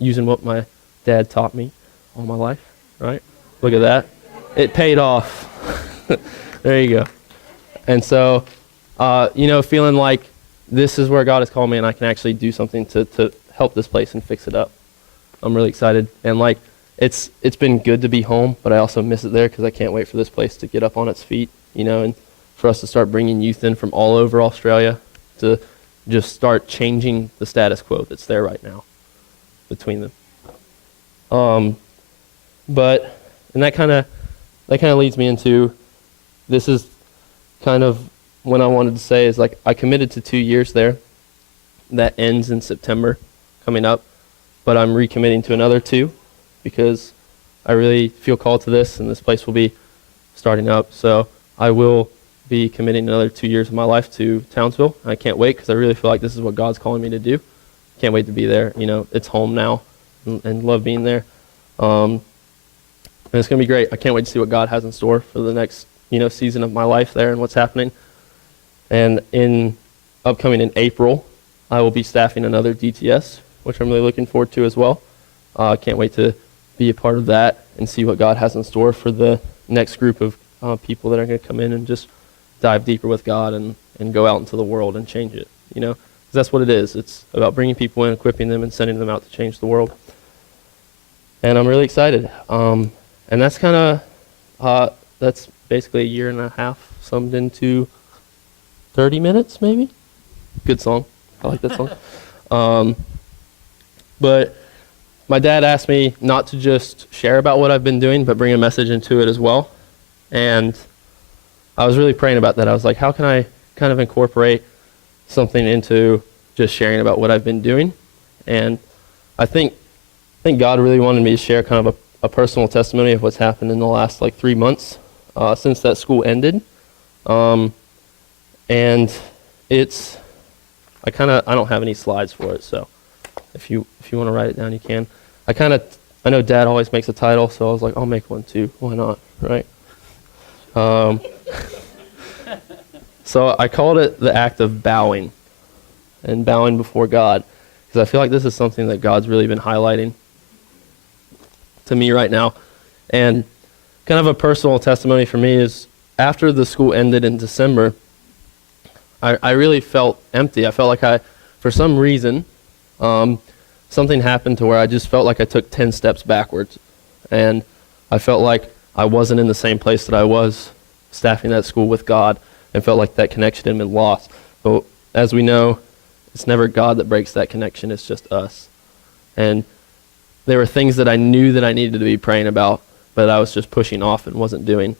using what my dad taught me all my life, right? Look at that. It paid off. There you go. And so, feeling like this is where God has called me and I can actually do something to help this place and fix it up. I'm really excited. And like, it's been good to be home, but I also miss it there because I can't wait for this place to get up on its feet, and for us to start bringing youth in from all over Australia to just start changing the status quo that's there right now between them. But that kind of leads me into, this is kind of what I wanted to say is like I committed to 2 years there. That ends in September coming up, but I'm recommitting to another 2 because I really feel called to this and this place will be starting up. So I will be committing another 2 years of my life to Townsville. I can't wait because I really feel like this is what God's calling me to do. Can't wait to be there. It's home now and love being there. And it's going to be great. I can't wait to see what God has in store for the next, season of my life there and what's happening. And upcoming in April, I will be staffing another DTS, which I'm really looking forward to as well. I can't wait to be a part of that and see what God has in store for the next group of people that are going to come in and just dive deeper with God and go out into the world and change it, because that's what it is. It's about bringing people in, equipping them, and sending them out to change the world. And I'm really excited. And that's kind of, that's basically a year and a half summed into 30 minutes, maybe? Good song. I like that song. But my dad asked me not to just share about what I've been doing, but bring a message into it as well. And I was really praying about that. I was like, how can I kind of incorporate something into just sharing about what I've been doing? And I think God really wanted me to share kind of a personal testimony of what's happened in the last 3 months since that school ended. And it's, I don't have any slides for it, so if you want to write it down, you can. I know Dad always makes a title, so I was like, I'll make one too. Why not, right? So I called it the act of bowing, and bowing before God, because I feel like this is something that God's really been highlighting to me right now. And kind of a personal testimony for me is after the school ended in December, I really felt empty. I felt like for some reason, something happened to where I just felt like I took 10 steps backwards. And I felt like I wasn't in the same place that I was staffing that school with God, and felt like that connection had been lost. But as we know, it's never God that breaks that connection, it's just us. And there were things that I knew that I needed to be praying about, but I was just pushing off and wasn't doing.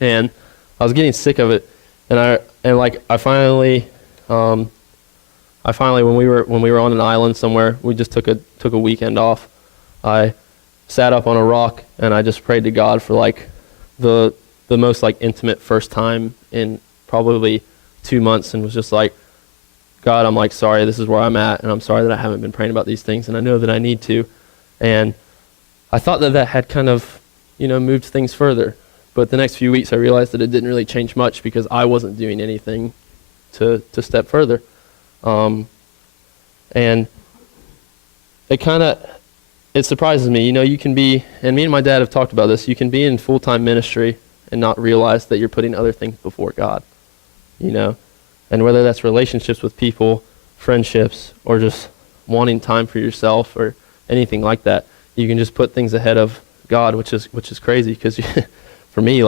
And I was getting sick of it. And I finally when we were on an island somewhere, we just took a weekend off. I sat up on a rock and I just prayed to God for the most intimate first time in probably 2 months, and was just like, God, I'm sorry, this is where I'm at, and I'm sorry that I haven't been praying about these things, and I know that I need to. And I thought that had kind of, moved things further. But the next few weeks I realized that it didn't really change much because I wasn't doing anything to step further. And it surprises me. You can be, and me and my dad have talked about this, you can be in full-time ministry and not realize that you're putting other things before God, And whether that's relationships with people, friendships, or just wanting time for yourself or anything like that, you can just put things ahead of God, which is crazy because for me,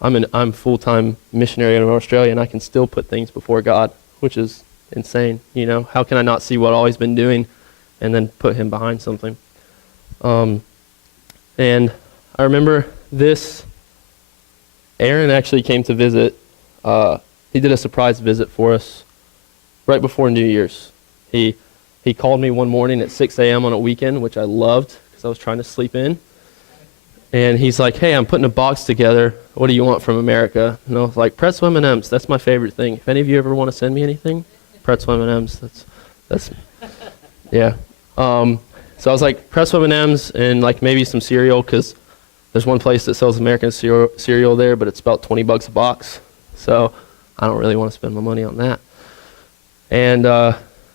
I'm full-time missionary in Australia, and I can still put things before God, which is insane. You know, how can I not see what all he's been doing and then put him behind something? And I remember this, Aaron actually came to visit. He did a surprise visit for us right before New Year's. He called me one morning at 6 a.m. on a weekend, which I loved because I was trying to sleep in. And he's like, hey, I'm putting a box together. What do you want from America? And I was like, pretzel M&Ms. That's my favorite thing. If any of you ever want to send me anything, pretzel M&Ms. That's yeah. So I was like, pretzel M&Ms and like maybe some cereal, because there's one place that sells American cereal there, but it's about $20 a box. So I don't really want to spend my money on that. And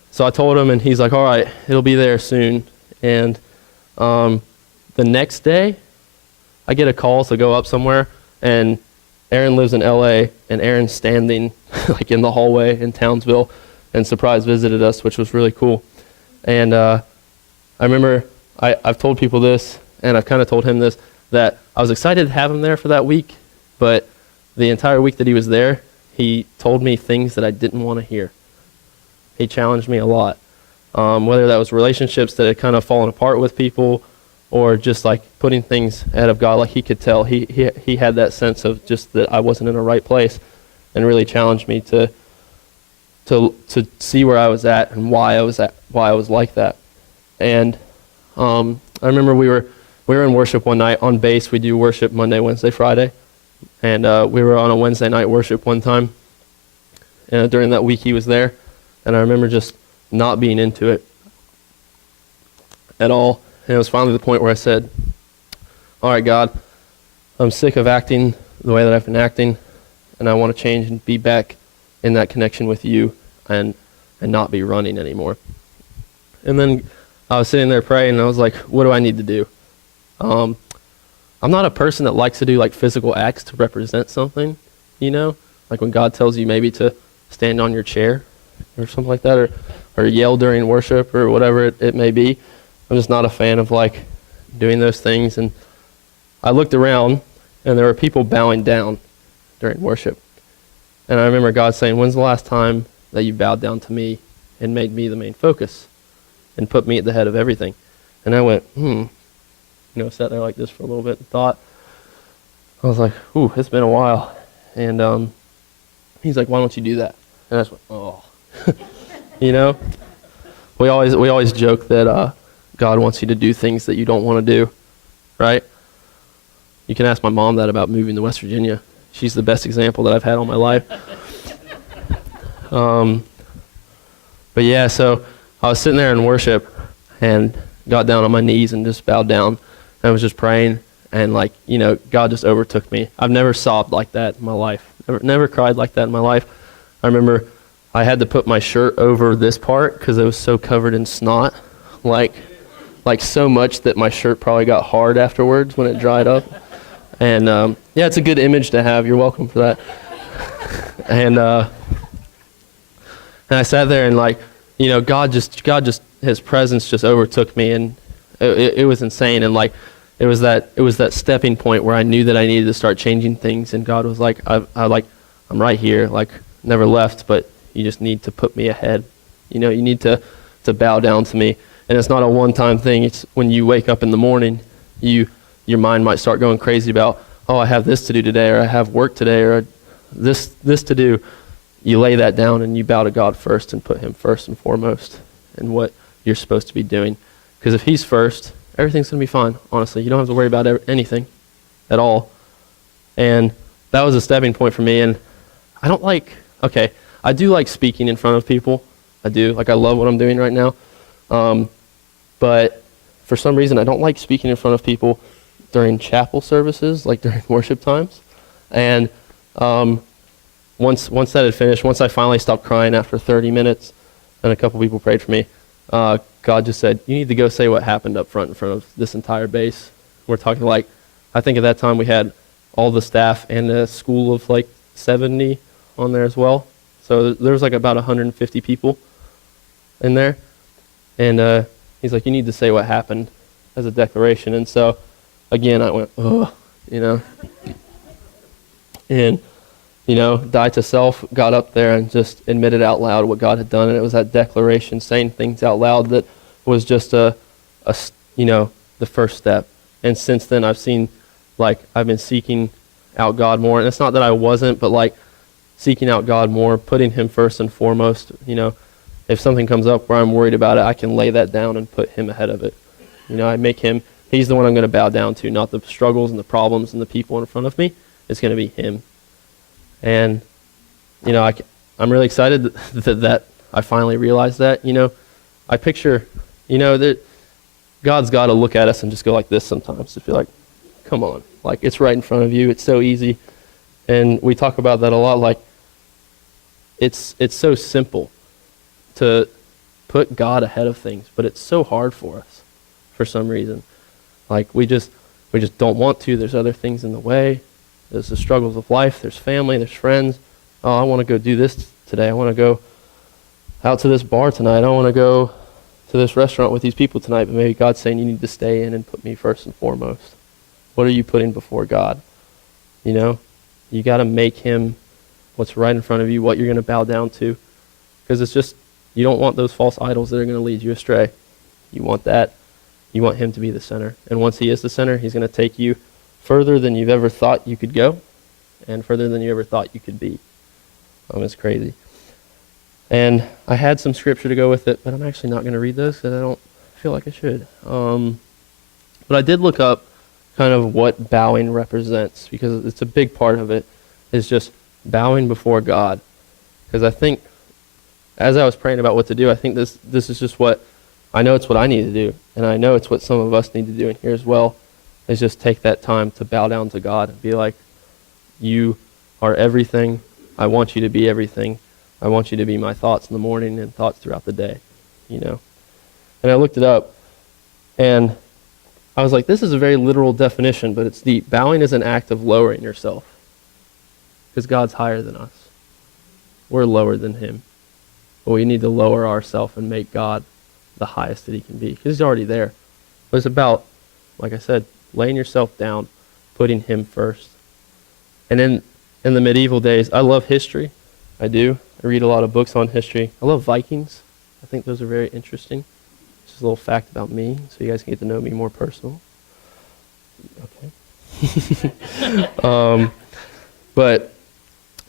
so I told him, and he's like, all right, it'll be there soon. And the next day, I get a call to go up somewhere, and Aaron lives in LA, and Aaron's standing like in the hallway in Townsville and surprise visited us, which was really cool. And I remember I've told people this, and I've kind of told him this, that I was excited to have him there for that week, but the entire week that he was there, he told me things that I didn't want to hear. He challenged me a lot, whether that was relationships that had kind of fallen apart with people, or just like putting things ahead of God. Like he could tell, he had that sense of just that I wasn't in the right place, and really challenged me to see where I was at and why I was like that. And I remember we were in worship one night on base. We do worship Monday, Wednesday, Friday, and we were on a Wednesday night worship one time. And during that week, he was there, and I remember just not being into it at all. And it was finally the point where I said, all right, God, I'm sick of acting the way that I've been acting, and I want to change and be back in that connection with you and not be running anymore. And then I was sitting there praying, and I was like, what do I need to do? I'm not a person that likes to do like physical acts to represent something, you know? Like when God tells you maybe to stand on your chair or something like that, or yell during worship or whatever it may be. I'm just not a fan of like doing those things. And I looked around, and there were people bowing down during worship. And I remember God saying, when's the last time that you bowed down to me and made me the main focus and put me at the head of everything? And I went, sat there like this for a little bit and thought. I was like, it's been a while. And he's like, why don't you do that? And I just went, oh. We always joke that God wants you to do things that you don't want to do, right? You can ask my mom that about moving to West Virginia. She's the best example that I've had all my life. But yeah, so I was sitting there in worship and got down on my knees and just bowed down. And I was just praying, and God just overtook me. I've never sobbed like that in my life. Never cried like that in my life. I remember I had to put my shirt over this part because it was so covered in snot, like so much that my shirt probably got hard afterwards when it dried up. And it's a good image to have. You're welcome for that. And I sat there and God just His presence just overtook me, and it was insane. And it was that stepping point where I knew that I needed to start changing things. And God was like, I'm right here, never left, but you just need to put me ahead. You need to bow down to me. And it's not a one-time thing. It's when you wake up in the morning, your mind might start going crazy about, I have this to do today, or I have work today, or this to do. You lay that down and you bow to God first and put Him first and foremost in what you're supposed to be doing. Because if He's first, everything's going to be fine, honestly. You don't have to worry about anything at all. And that was a stepping point for me. And I do like speaking in front of people. I do. I love what I'm doing right now. But for some reason, I don't like speaking in front of people during chapel services, during worship times. And once that had finished, once I finally stopped crying after 30 minutes, and a couple people prayed for me, God just said, you need to go say what happened up front in front of this entire base. We're talking I think at that time we had all the staff and a school of 70 on there as well. So there was about 150 people in there. And he's like, you need to say what happened as a declaration. And so, again, I went, and, died to self, got up there and just admitted out loud what God had done. And it was that declaration, saying things out loud, that was just the first step. And since then I've seen, I've been seeking out God more. And it's not that I wasn't, but seeking out God more, putting him first and foremost. If something comes up where I'm worried about it, I can lay that down and put him ahead of it. I make him, he's the one I'm going to bow down to, not the struggles and the problems and the people in front of me. It's going to be him. And, I'm really excited that I finally realized that. I picture, that God's got to look at us and just go like this sometimes. Just be like, come on. It's right in front of you. It's so easy. And we talk about that a lot. It's so simple to put God ahead of things, but it's so hard for us for some reason. We just don't want to. There's other things in the way. There's the struggles of life. There's family. There's friends. Oh, I want to go do this today. I want to go out to this bar tonight. I want to go to this restaurant with these people tonight. But maybe God's saying you need to stay in and put me first and foremost. What are you putting before God? You got to make him what's right in front of you, what you're going to bow down to. Because it's just, you don't want those false idols that are going to lead you astray. You want that. You want him to be the center. And once he is the center, he's going to take you further than you've ever thought you could go and further than you ever thought you could be. It's crazy. And I had some scripture to go with it, but I'm actually not going to read those because I don't feel like I should. But I did look up kind of what bowing represents, because it's a big part of it, is just bowing before God. Because I think, as I was praying about what to do, I think this is just what, I know it's what I need to do, and I know it's what some of us need to do in here as well, is just take that time to bow down to God and be like, you are everything. I want you to be everything. I want you to be my thoughts in the morning and thoughts throughout the day, And I looked it up, and I was like, this is a very literal definition, but it's deep. Bowing is an act of lowering yourself, because God's higher than us. We're lower than him. But we need to lower ourselves and make God the highest that he can be, because he's already there. But it's about, like I said, laying yourself down, putting him first. And in the medieval days, I love history. I do. I read a lot of books on history. I love Vikings. I think those are very interesting. Just a little fact about me, so you guys can get to know me more personal. Okay. But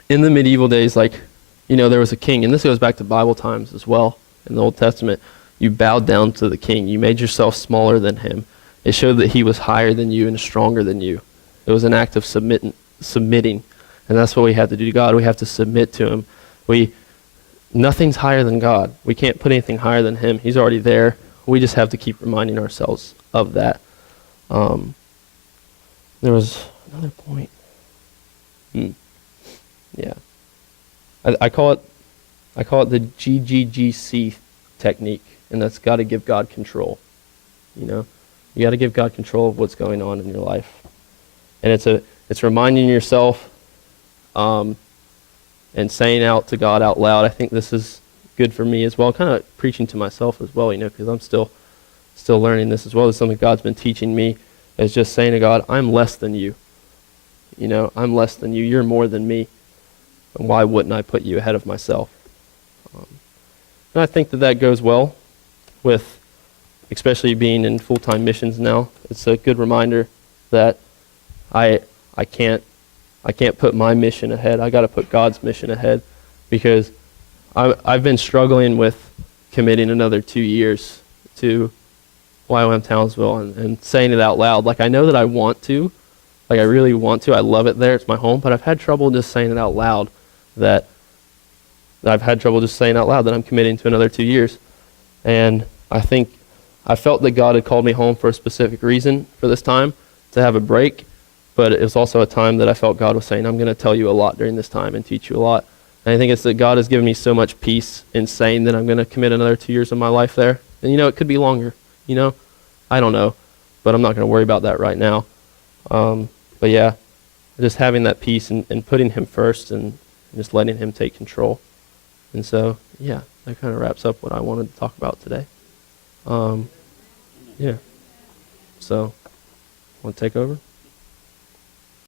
in the medieval days, there was a king, and this goes back to Bible times as well. In the Old Testament, you bowed down to the king. You made yourself smaller than him. It showed that he was higher than you and stronger than you. It was an act of submitting. And that's what we have to do to God. We have to submit to him. Nothing's higher than God. We can't put anything higher than him. He's already there. We just have to keep reminding ourselves of that. There was another point. Yeah. I call it the GGGC technique, and that's got to give God control. You got to give God control of what's going on in your life. And it's reminding yourself and saying out to God out loud. I think this is good for me as well, kind of preaching to myself as well, because I'm still learning this as well. It's something God's been teaching me, is just saying to God, I'm less than you. I'm less than you. You're more than me. And why wouldn't I put you ahead of myself? And I think that goes well with, especially being in full-time missions now. It's a good reminder that I can't put my mission ahead. I got to put God's mission ahead, because I've been struggling with committing another 2 years to YWAM Townsville and saying it out loud. I know that I want to. I really want to. I love it there. It's my home. But I've had trouble just saying it out loud that I'm committing to another 2 years. And I felt that God had called me home for a specific reason for this time, to have a break. But it was also a time that I felt God was saying, I'm going to tell you a lot during this time and teach you a lot. And I think it's that God has given me so much peace in saying that I'm going to commit another 2 years of my life there. And, it could be longer, I don't know. But I'm not going to worry about that right now. But yeah, just having that peace and putting him first and just letting him take control. And so, yeah, that kind of wraps up what I wanted to talk about today. Yeah. So, want to take over?